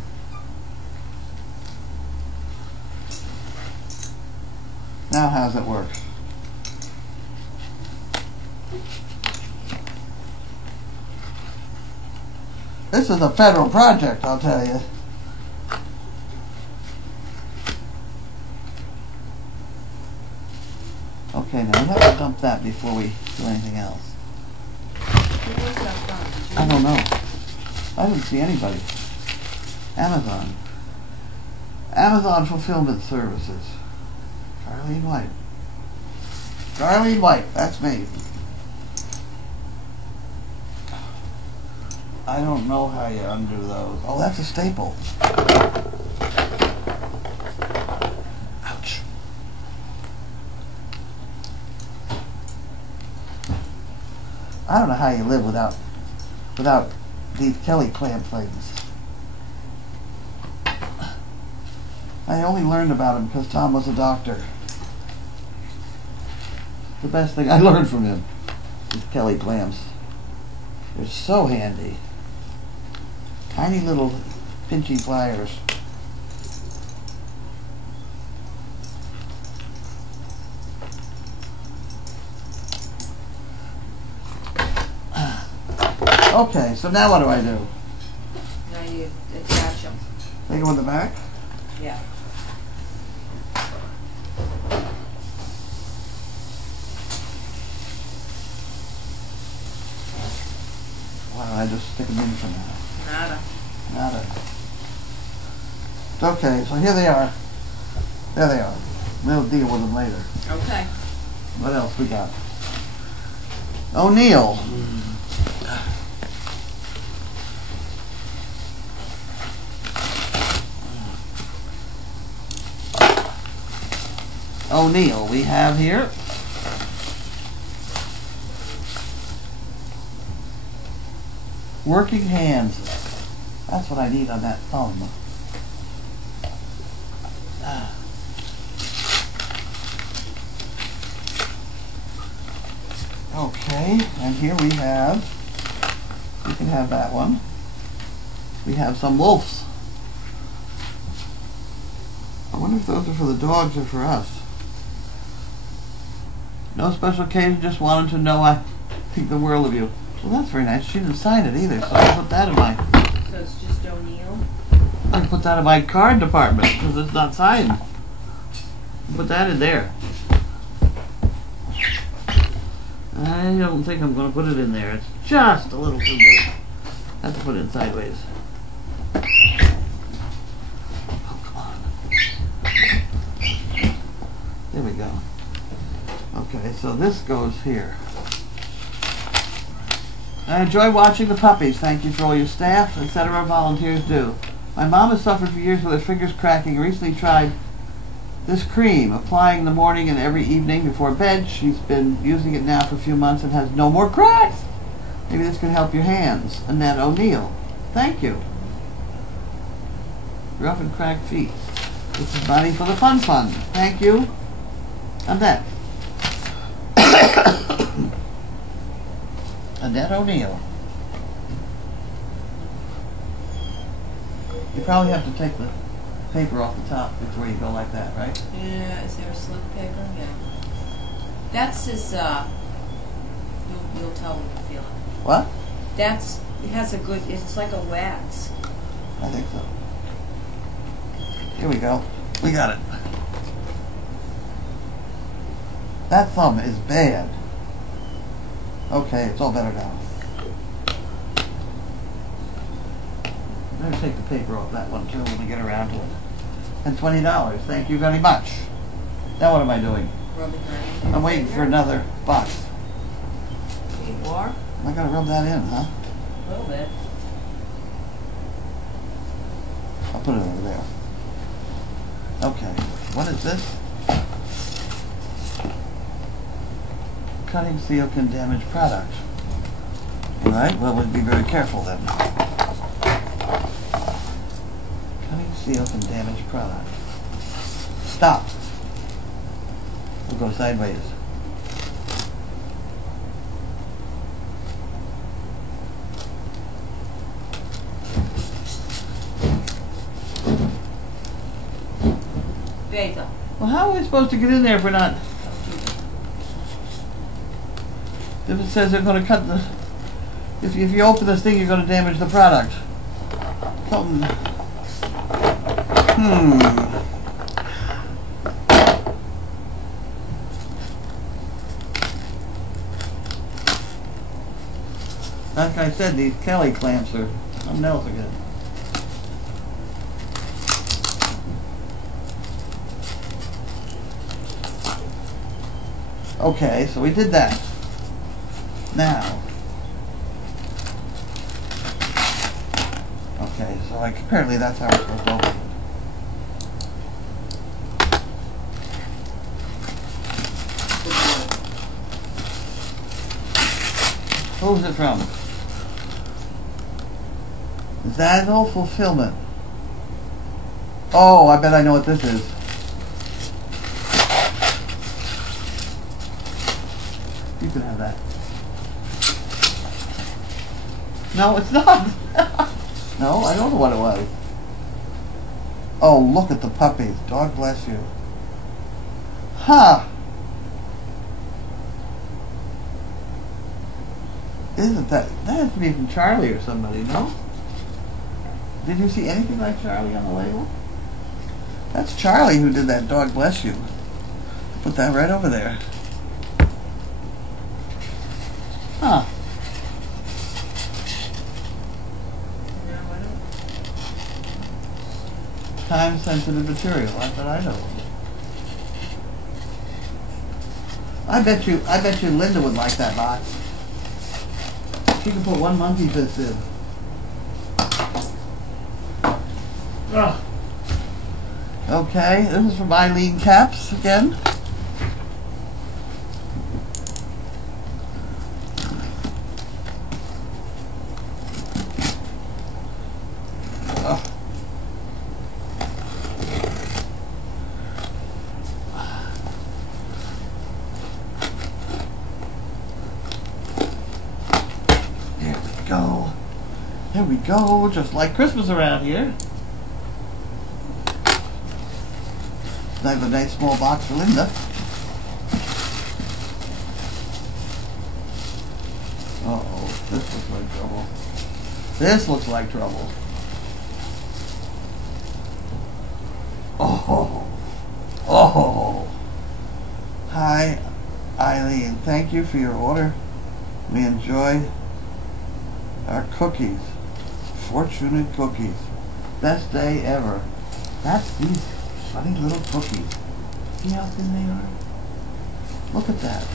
Now how's it work? This is a federal project, I'll tell you. Okay, now we have to dump that before we do anything else. I don't know. I didn't see anybody. Amazon. Amazon Fulfillment Services. Carlene White. Carlene White, that's me. I don't know how you undo those. Oh, that's a staple. Ouch. I don't know how you live without these Kelly clamp things. I only learned about them because Tom was a doctor. The best thing I learned from him is Kelly clamps. They're so handy. Tiny little pinchy pliers. Okay, so now what do I do? Now you attach them. They go in the back? Yeah. Why don't I just stick them in for now? Nada. Nada. Okay, so here they are. There they are. We'll deal with them later. Okay. What else we got? O'Neill. O'Neill we have here. Working hands. That's what I need on that thumb. Okay, and here we have, you can have that one. We have some wolves. I wonder if those are for the dogs or for us. No special occasion, just wanted to know I think the world of you. Well, that's very nice. She didn't sign it either, so I'll put that in my... So it's just O'Neill? I can put that in my card department, because it's not signed. Put that in there. I don't think I'm going to put it in there. It's just a little too big. I have to put it in sideways. Oh, come on. There we go. Okay, so this goes here. I enjoy watching the puppies. Thank you for all your staff, etc. volunteers do. My mom has suffered for years with her fingers cracking. Recently tried this cream, applying in the morning and every evening before bed. She's been using it now for a few months and has no more cracks. Maybe this can help your hands. Annette O'Neill. Thank you. Rough and cracked feet. This is money for the fun fund. Thank you. Annette. Annette O'Neill. You probably have to take the paper off the top before you go like that, right? Yeah, is there a slip paper? Yeah. That's his, you'll tell when you feel it. What? It has a good, it's like a wax. I think so. Here we go. We got it. That thumb is bad. Okay, it's all better now. I'm going to take the paper off that one too when we get around to it. And $20. Thank you very much. Now what am I doing? I'm waiting for another box. You are? I gotta rub that in, huh? A little bit. I'll put it over there. Okay, what is this? Cutting seal can damage product. Alright, well we'll be very careful then. Cutting seal can damage product. Stop. We'll go sideways. Basil. Well, how are we supposed to get in there if we're not... If it says they're going to cut the... If you open this thing, you're going to damage the product. Something... Like I said, these Kelly clamps are something else again. Okay, so we did that. Now. Okay, so apparently that's how we're supposed to open it. Who's it from? Zadal Fulfillment. Oh, I bet I know what this is. You can have that. No, it's not. No, I don't know what it was. Oh, look at the puppies. Dog bless you. Huh. Isn't that has to be from Charlie or somebody, no? Did you see anything like Charlie on the label? That's Charlie who did that Dog Bless You. Put that right over there. Huh. Time sensitive material, I bet I know. I bet you Linda would like that box. She can put one monkey fist in. Ugh. Okay, this is from Eileen Caps again. Ugh. There we go, just like Christmas around here. I have a nice small box for Linda. Uh-oh, this looks like trouble. This looks like trouble. Oh, oh. Hi, Eileen. Thank you for your order. We enjoy our cookies. Fortunate cookies. Best day ever. That's these funny little cookies. See how thin they are? Look at that.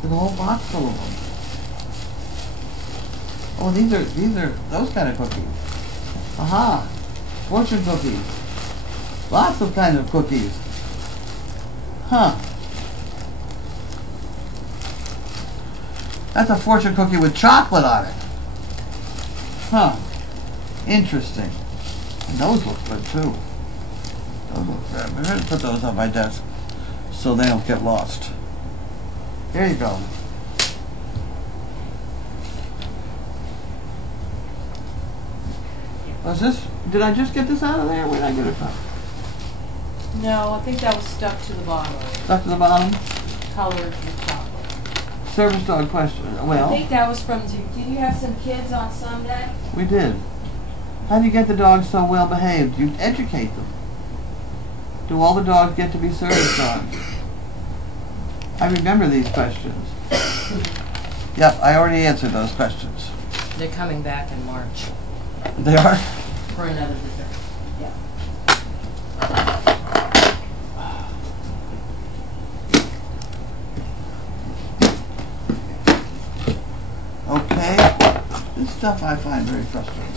There's a whole box full of them. Oh, these are those kind of cookies. Aha. Fortune cookies. Lots of kinds of cookies. Huh. That's a fortune cookie with chocolate on it. Huh. Interesting. And those look good too. Those look good. I'm going to put those on my desk so they don't get lost. There you go. Was this? Did I just get this out of there? Where did I get it from? No, I think that was stuck to the bottom. Stuck to the bottom? Colored with chocolate. Service dog question. I Well, think that was from, did you have some kids on Sunday? we did. How do you get the dogs so well behaved? You educate them. Do all the dogs get to be service dogs? I remember these questions. Yep, I already answered those questions. They're coming back in March They are? for another visit. Yeah. Okay. This stuff I find very frustrating.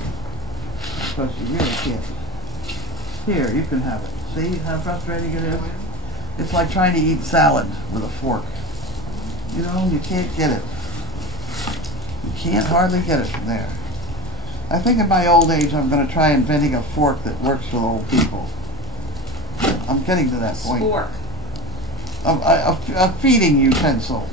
Because you really can't. Here, you can have it. See how frustrating it is? It's like trying to eat salad with a fork. You know, you can't get it. You can't hardly get it from there. I think in my old age I'm going to try inventing a fork that works for old people. I'm getting to that point. Spork. A feeding utensil.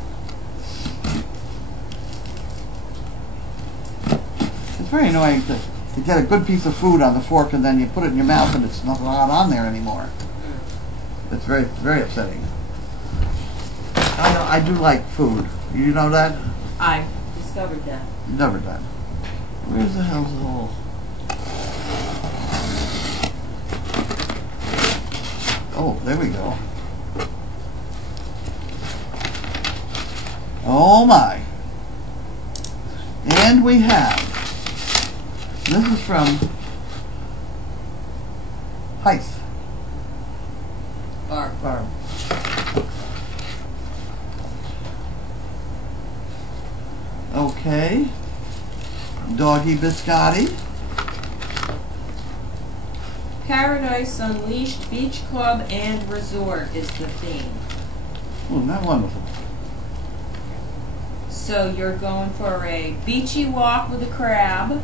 It's very annoying to get a good piece of food on the fork and then you put it in your mouth and it's not on there anymore. It's very, very upsetting. I know, I do like food. You know that? I discovered that. Never done. Where's the hell's the hole? Oh, there we go. Oh my. And we have. This is from Heist. Barb. Okay. Doggy Biscotti. Paradise Unleashed Beach Club and Resort is the theme. Oh, isn't that wonderful? So you're going for a beachy walk with a crab.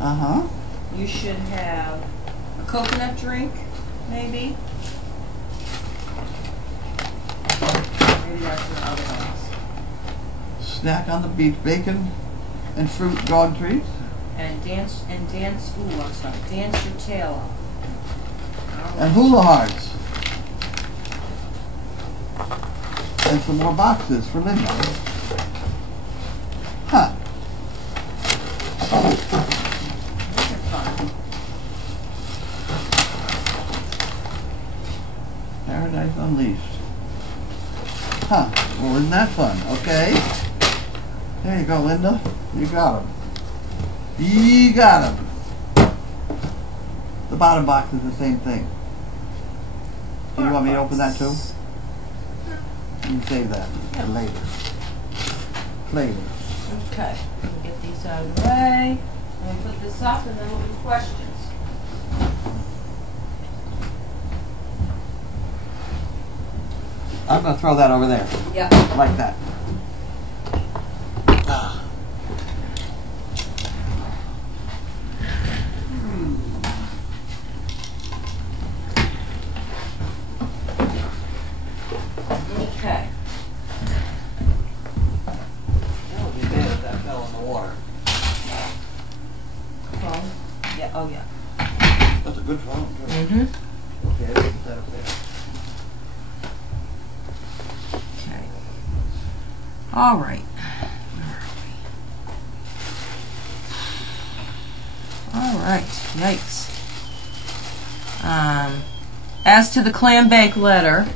Uh-huh. You should have a coconut drink, maybe. Maybe that's the other ones. Snack on the beach, bacon and fruit dog treats. And dance, ooh, I'm sorry, dance your tail off. And hula hearts. And some more boxes for Linda. Huh. These are fun. Paradise Unleashed. Huh. Well, isn't that fun? Okay. There you go, Linda. You got them. You got them. The bottom box is the same thing. Do you want me to open that too? You can save that for later. Later. Okay, let me get these out of the way. Let me put this up and then we'll do questions. I'm going to throw that over there. Yep. Like that. Ah. Okay. That would be bad if that fell in the water. Phone? Yeah, oh yeah. That's a good phone, too. Mm-hmm. Okay, let's put that up there. Okay. All right. All right. Yikes. As to the clam bake letter,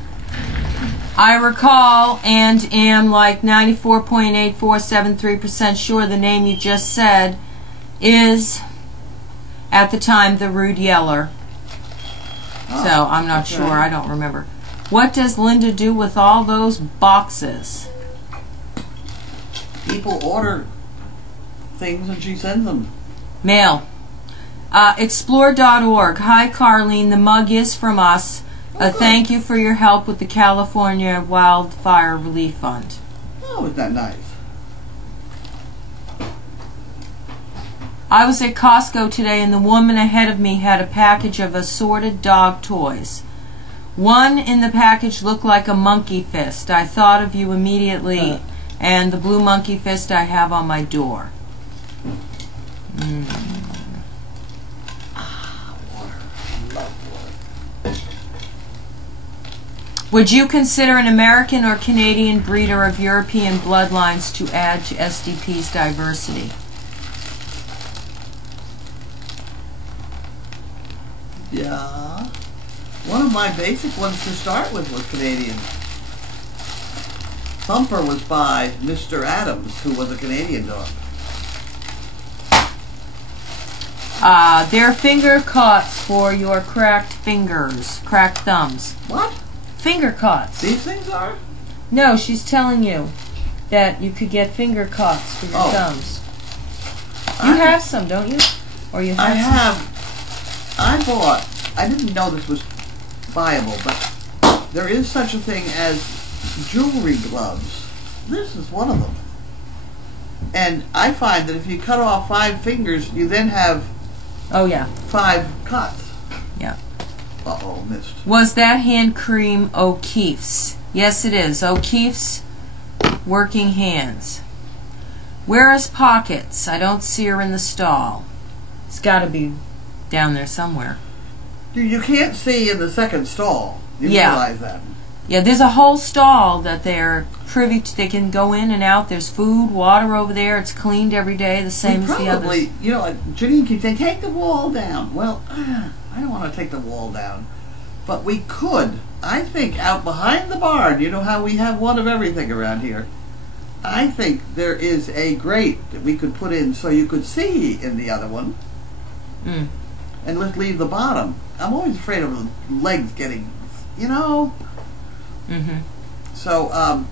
I recall and am like 94.8473% sure the name you just said is, at the time, the Rude Yeller. So I'm not sure. I don't remember. What does Linda do with all those boxes? People order things and she sends them. Mail. Explore.org. Hi, Carlene. The mug is from us. Thank you for your help with the California Wildfire Relief Fund. Oh, isn't that nice? I was at Costco today and the woman ahead of me had a package of assorted dog toys. One in the package looked like a monkey fist. I thought of you immediately, and the blue monkey fist I have on my door. Water. I love water. Would you consider an American or Canadian breeder of European bloodlines to add to SDP's diversity? Yeah. One of my basic ones to start with was Canadian. Thumper was by Mr. Adams, who was a Canadian dog. They're finger cots for your cracked fingers, cracked thumbs. What? Finger cots. These things are? No, she's telling you that you could get finger cots for your Oh. thumbs. You have some, don't you? Or you have I some? have. I bought. I didn't know this was viable, but there is such a thing as jewelry gloves. This is one of them. And I find that if you cut off 5 fingers, you then have Oh, yeah. 5 cuts. Yeah. Uh-oh, missed. Was that hand cream O'Keefe's? Yes, it is. O'Keefe's Working Hands. Where is Pockets? I don't see her in the stall. It's got to be down there somewhere. You can't see in the second stall. You Yeah. realize that. Yeah, there's a whole stall that they're privy to. They can go in and out. There's food, water over there. It's cleaned every day, the same as the others. You know, Janine keeps saying, take the wall down. Well, I don't want to take the wall down. But we could. I think out behind the barn, you know how we have one of everything around here. I think there is a grate that we could put in so you could see in the other one. Mm. And let's leave the bottom. I'm always afraid of the legs getting, you know. Mm-hmm. So,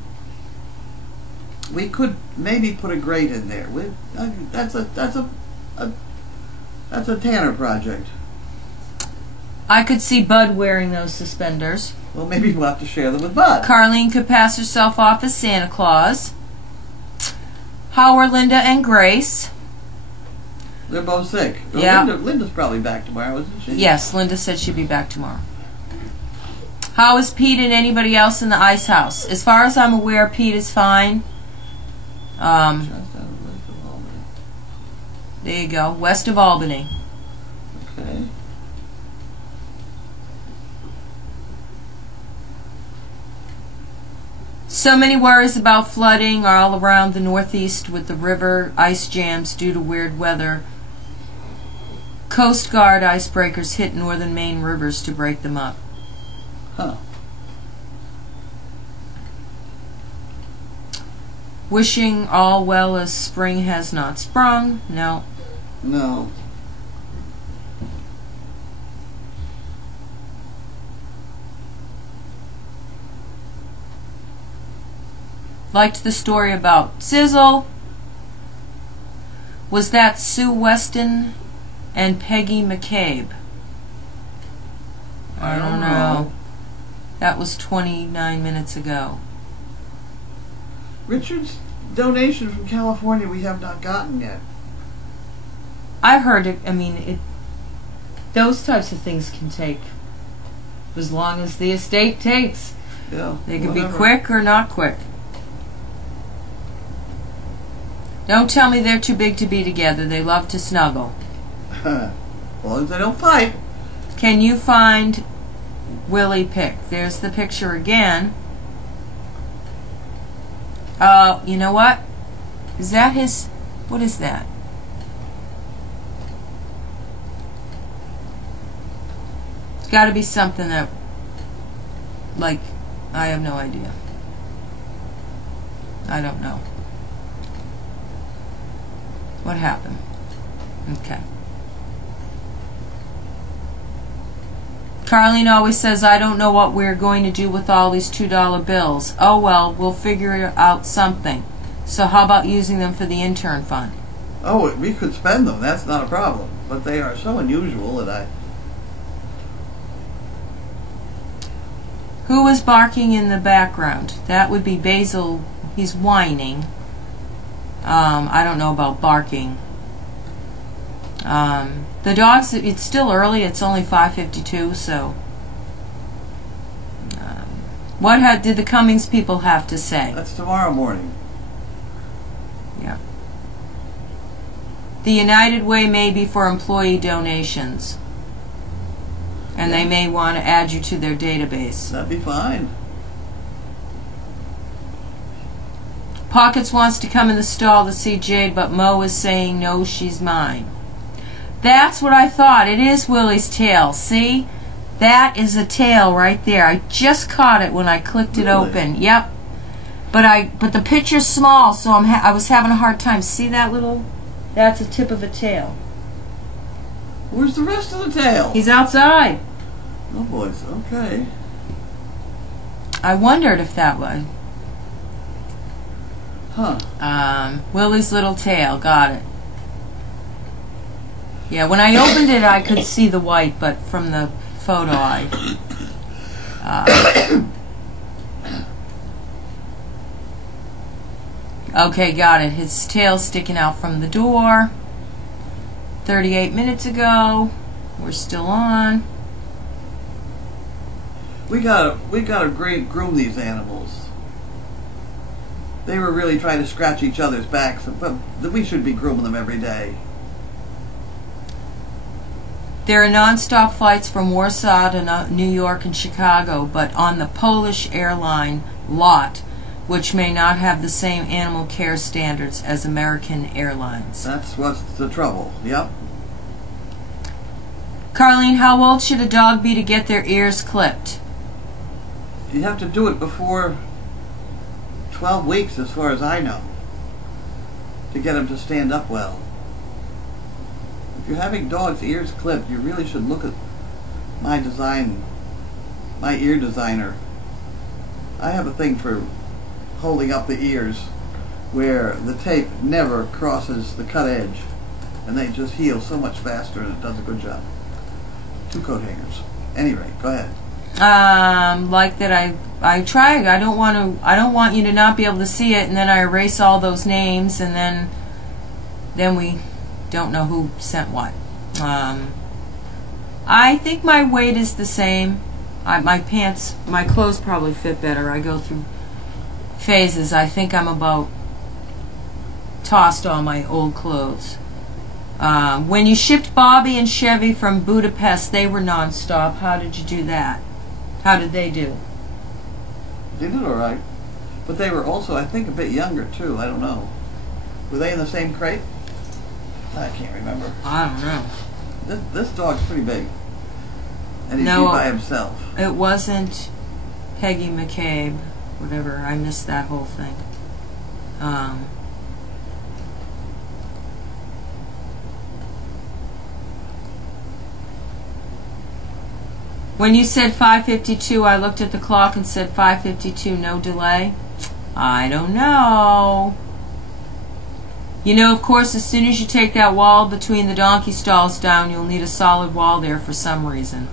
we could maybe put a grate in there. That's a Tanner project. I could see Bud wearing those suspenders. Well, maybe we'll have to share them with Bud. Carlene could pass herself off as Santa Claus. How are Linda and Grace? They're both sick. Well, Yeah. Linda's probably back tomorrow, isn't she? Yes, Linda said she'd be back tomorrow. How is Pete and anybody else in the ice house? As far as I'm aware, Pete is fine. There you go, west of Albany. Okay. So many worries about flooding all around the Northeast with the river ice jams due to weird weather. Coast Guard icebreakers hit northern Maine rivers to break them up. Huh. Wishing all well as spring has not sprung. No. No. Liked the story about Sizzle. Was that Sue Weston and Peggy McCabe? I don't know. That was 29 minutes ago. Richard's donation from California we have not gotten yet. I've heard it. I mean, those types of things can take as long as the estate takes. Yeah. They can whatever. be quick or not quick. Don't tell me they're too big to be together. They love to snuggle. As long as they don't fight. Can you find Willie Pick? There's the picture again. You know what? Is that his... What is that? It's got to be something that... Like, I have no idea. I don't know. What happened? Okay. Carlene always says, I don't know what we're going to do with all these $2 bills. Oh well, we'll figure out something. So how about using them for the intern fund? Oh, we could spend them. That's not a problem. But they are so unusual that Who was barking in the background? That would be Basil. He's whining. I don't know about barking. The dogs, it's still early. It's only 5:52, so... what did the Cummings people have to say? That's tomorrow morning. Yeah. The United Way may be for employee donations. And they may want to add you to their database. That'd be fine. Pockets wants to come in the stall to see Jade, but Mo is saying, no, she's mine. That's what I thought. It is Willie's tail. See? That is a tail right there. I just caught it when I clicked it Really? open. Yep. But the picture's small, so I was having a hard time. See that little? That's a tip of a tail. Where's the rest of the tail? He's outside. Oh, boys. Okay. I wondered if that was. Huh. Willie's little tail. Got it. Yeah, when I opened it, I could see the white, but from the photo, okay, got it. His tail's sticking out from the door. 38 minutes ago. We're still on. We gotta groom these animals. They were really trying to scratch each other's backs, but we should be grooming them every day. There are non-stop flights from Warsaw to New York and Chicago, but on the Polish airline lot, which may not have the same animal care standards as American Airlines. That's what's the trouble. Yep. Carlene, how old should a dog be to get their ears clipped? You have to do it before 12 weeks, as far as I know, to get them to stand up well. If you're having dogs' ears clipped, you really should look at my ear designer. I have a thing for holding up the ears where the tape never crosses the cut edge, and they just heal so much faster, and it does a good job. 2 coat hangers. Anyway, go ahead. Like that I tried. I don't want you to not be able to see it, and then I erase all those names, and then we don't know who sent what. I think my weight is the same. My clothes probably fit better. I go through phases. I think I'm about tossed all my old clothes. When you shipped Bobby and Chevy from Budapest, they were non-stop. How did you do that? How did they do? They did all right. But they were also, I think, a bit younger, too. I don't know. Were they in the same crate? I can't remember. I don't know. This dog's pretty big. And he's No, by himself. It wasn't Peggy McCabe. Whatever. I missed that whole thing. When you said 5:52, I looked at the clock and said 5:52, no delay. I don't know. You know, of course, as soon as you take that wall between the donkey stalls down, you'll need a solid wall there for some reason.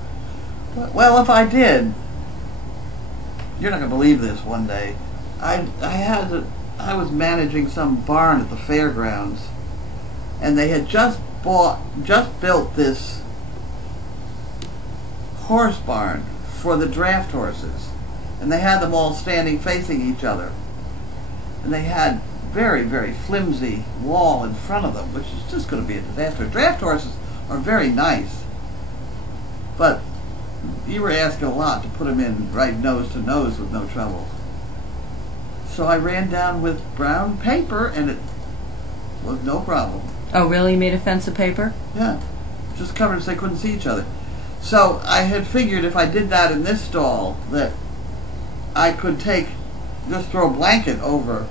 Well, if I did, you're not going to believe this one day. I was managing some barn at the fairgrounds, and they had just built this horse barn for the draft horses, and they had them all standing facing each other, and they had very, very flimsy wall in front of them, which is just going to be a disaster. Draft horses are very nice, but you were asking a lot to put them in right nose to nose with no trouble. So I ran down with brown paper, and it was no problem. Oh, really? You made a fence of paper? Yeah, just covered so they couldn't see each other. So I had figured if I did that in this stall, that I could just throw a blanket over.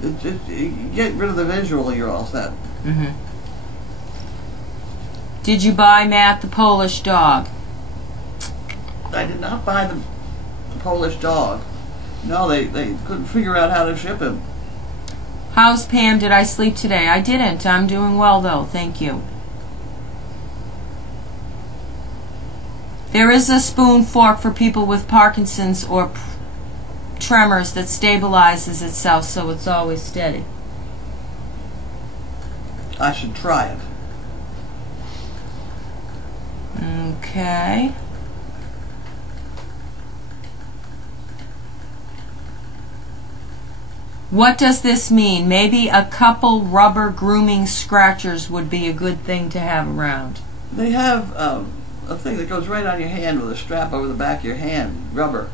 Get rid of the visual, you're all set. Mm-hmm. Did you buy Matt the Polish dog? I did not buy the Polish dog. No, they couldn't figure out how to ship him. How's Pam? Did I sleep today? I didn't. I'm doing well, though. Thank you. There is a spoon fork for people with Parkinson's or tremors that stabilizes itself so it's always steady. I should try it. Okay. What does this mean? Maybe a couple rubber grooming scratchers would be a good thing to have around. They have a thing that goes right on your hand with a strap over the back of your hand, rubber,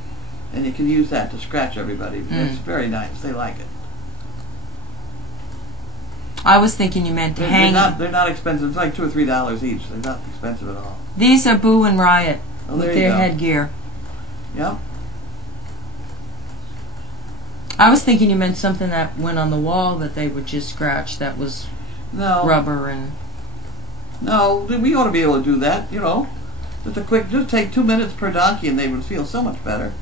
and you can use that to scratch everybody. It's very nice. They like it. I was thinking you meant to hang. They're not expensive. It's like $2 or $3 each. They're not expensive at all. These are Boo and Riot with there their you go. headgear. Yep. I was thinking you meant something that went on the wall that they would just scratch. That was No. rubber and. No, we ought to be able to do that, you know. Just take 2 minutes per donkey and they would feel so much better.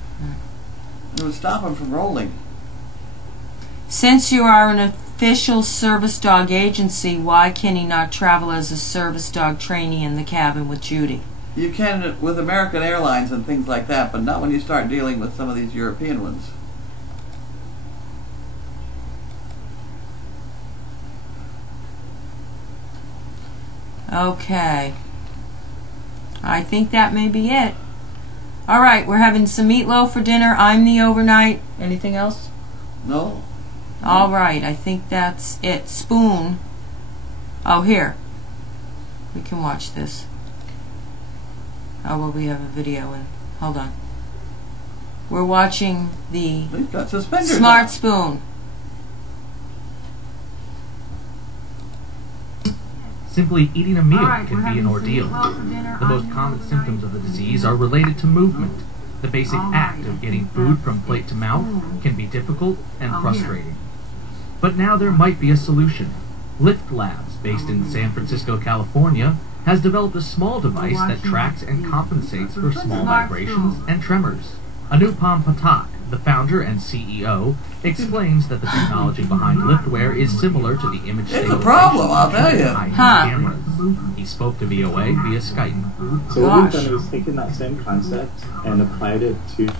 It would stop them from rolling. Since you are an official service dog agency, why can he not travel as a service dog trainee in the cabin with Judy? You can with American Airlines and things like that, but not when you start dealing with some of these European ones. Okay. I think that may be it. All right, we're having some meatloaf for dinner. I'm the overnight. Anything else? No? All right, I think that's it. Spoon. Oh, here. We can watch this. Oh, well, we have a video in. Hold on. We're watching the They've got suspenders Smart on. Spoon. Simply eating a meal can be an ordeal. The most common symptoms of the disease are related to movement. The basic act of getting food from plate to mouth can be difficult and frustrating. But now there might be a solution. Lift Labs, based in San Francisco, California, has developed a small device that tracks and compensates for small vibrations and tremors. Anupam Pathak, the founder and CEO, explains that the technology behind Liftware is similar to the image It's a problem, I'll tell you. cameras. He spoke to VOA via Skype. So what we've done is taken that same concept and applied it to a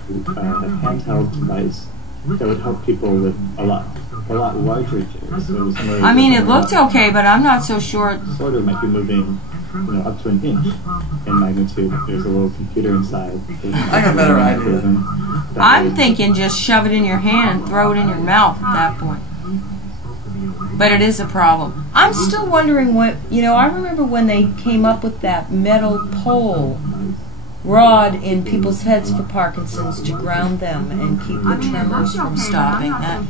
handheld device that would help people with a lot larger chairs. So I mean, it looked okay, but I'm not so sure. Sort of might be moving, up to an inch in magnitude. There's a little computer inside. I got a better idea. I'm thinking just shove it in your hand, throw it in your mouth at that point. But it is a problem. I'm still wondering what, I remember when they came up with that metal pole rod in people's heads for Parkinson's to ground them and keep the tremors from stopping. That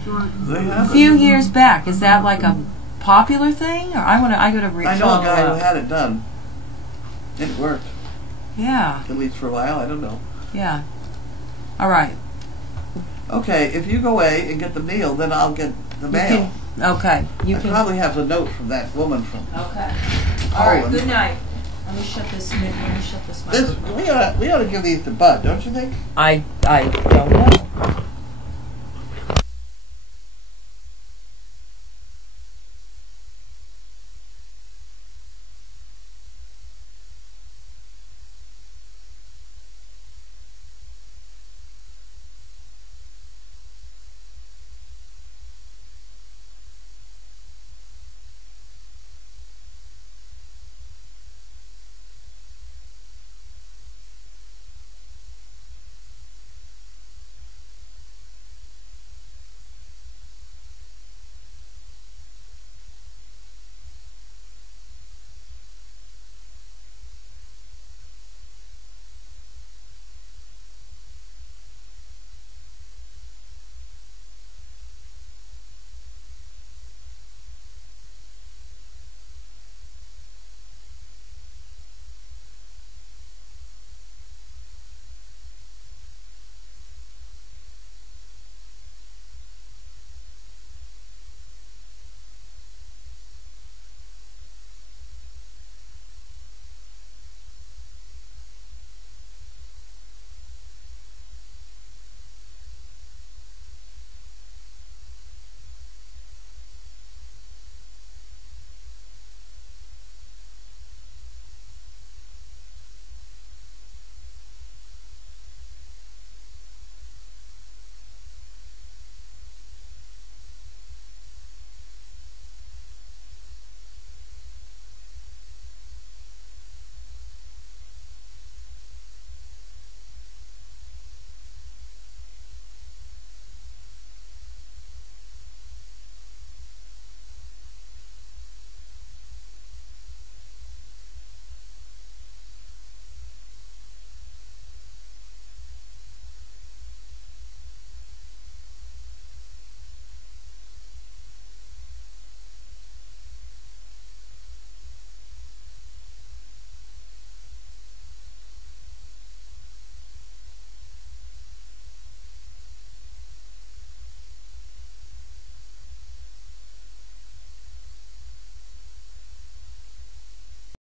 a few years back. Is that like a popular thing? Or I gotta I know a guy who had it done. And it worked. Yeah. At least for a while, I don't know. Yeah. All right. Okay, if you go away and get the meal, then I'll get the mail. Okay. You I can. probably have a note from that woman from Okay. All right. Poland. Good night. Let me shut this. We ought to give these to Bud, don't you think? I don't know.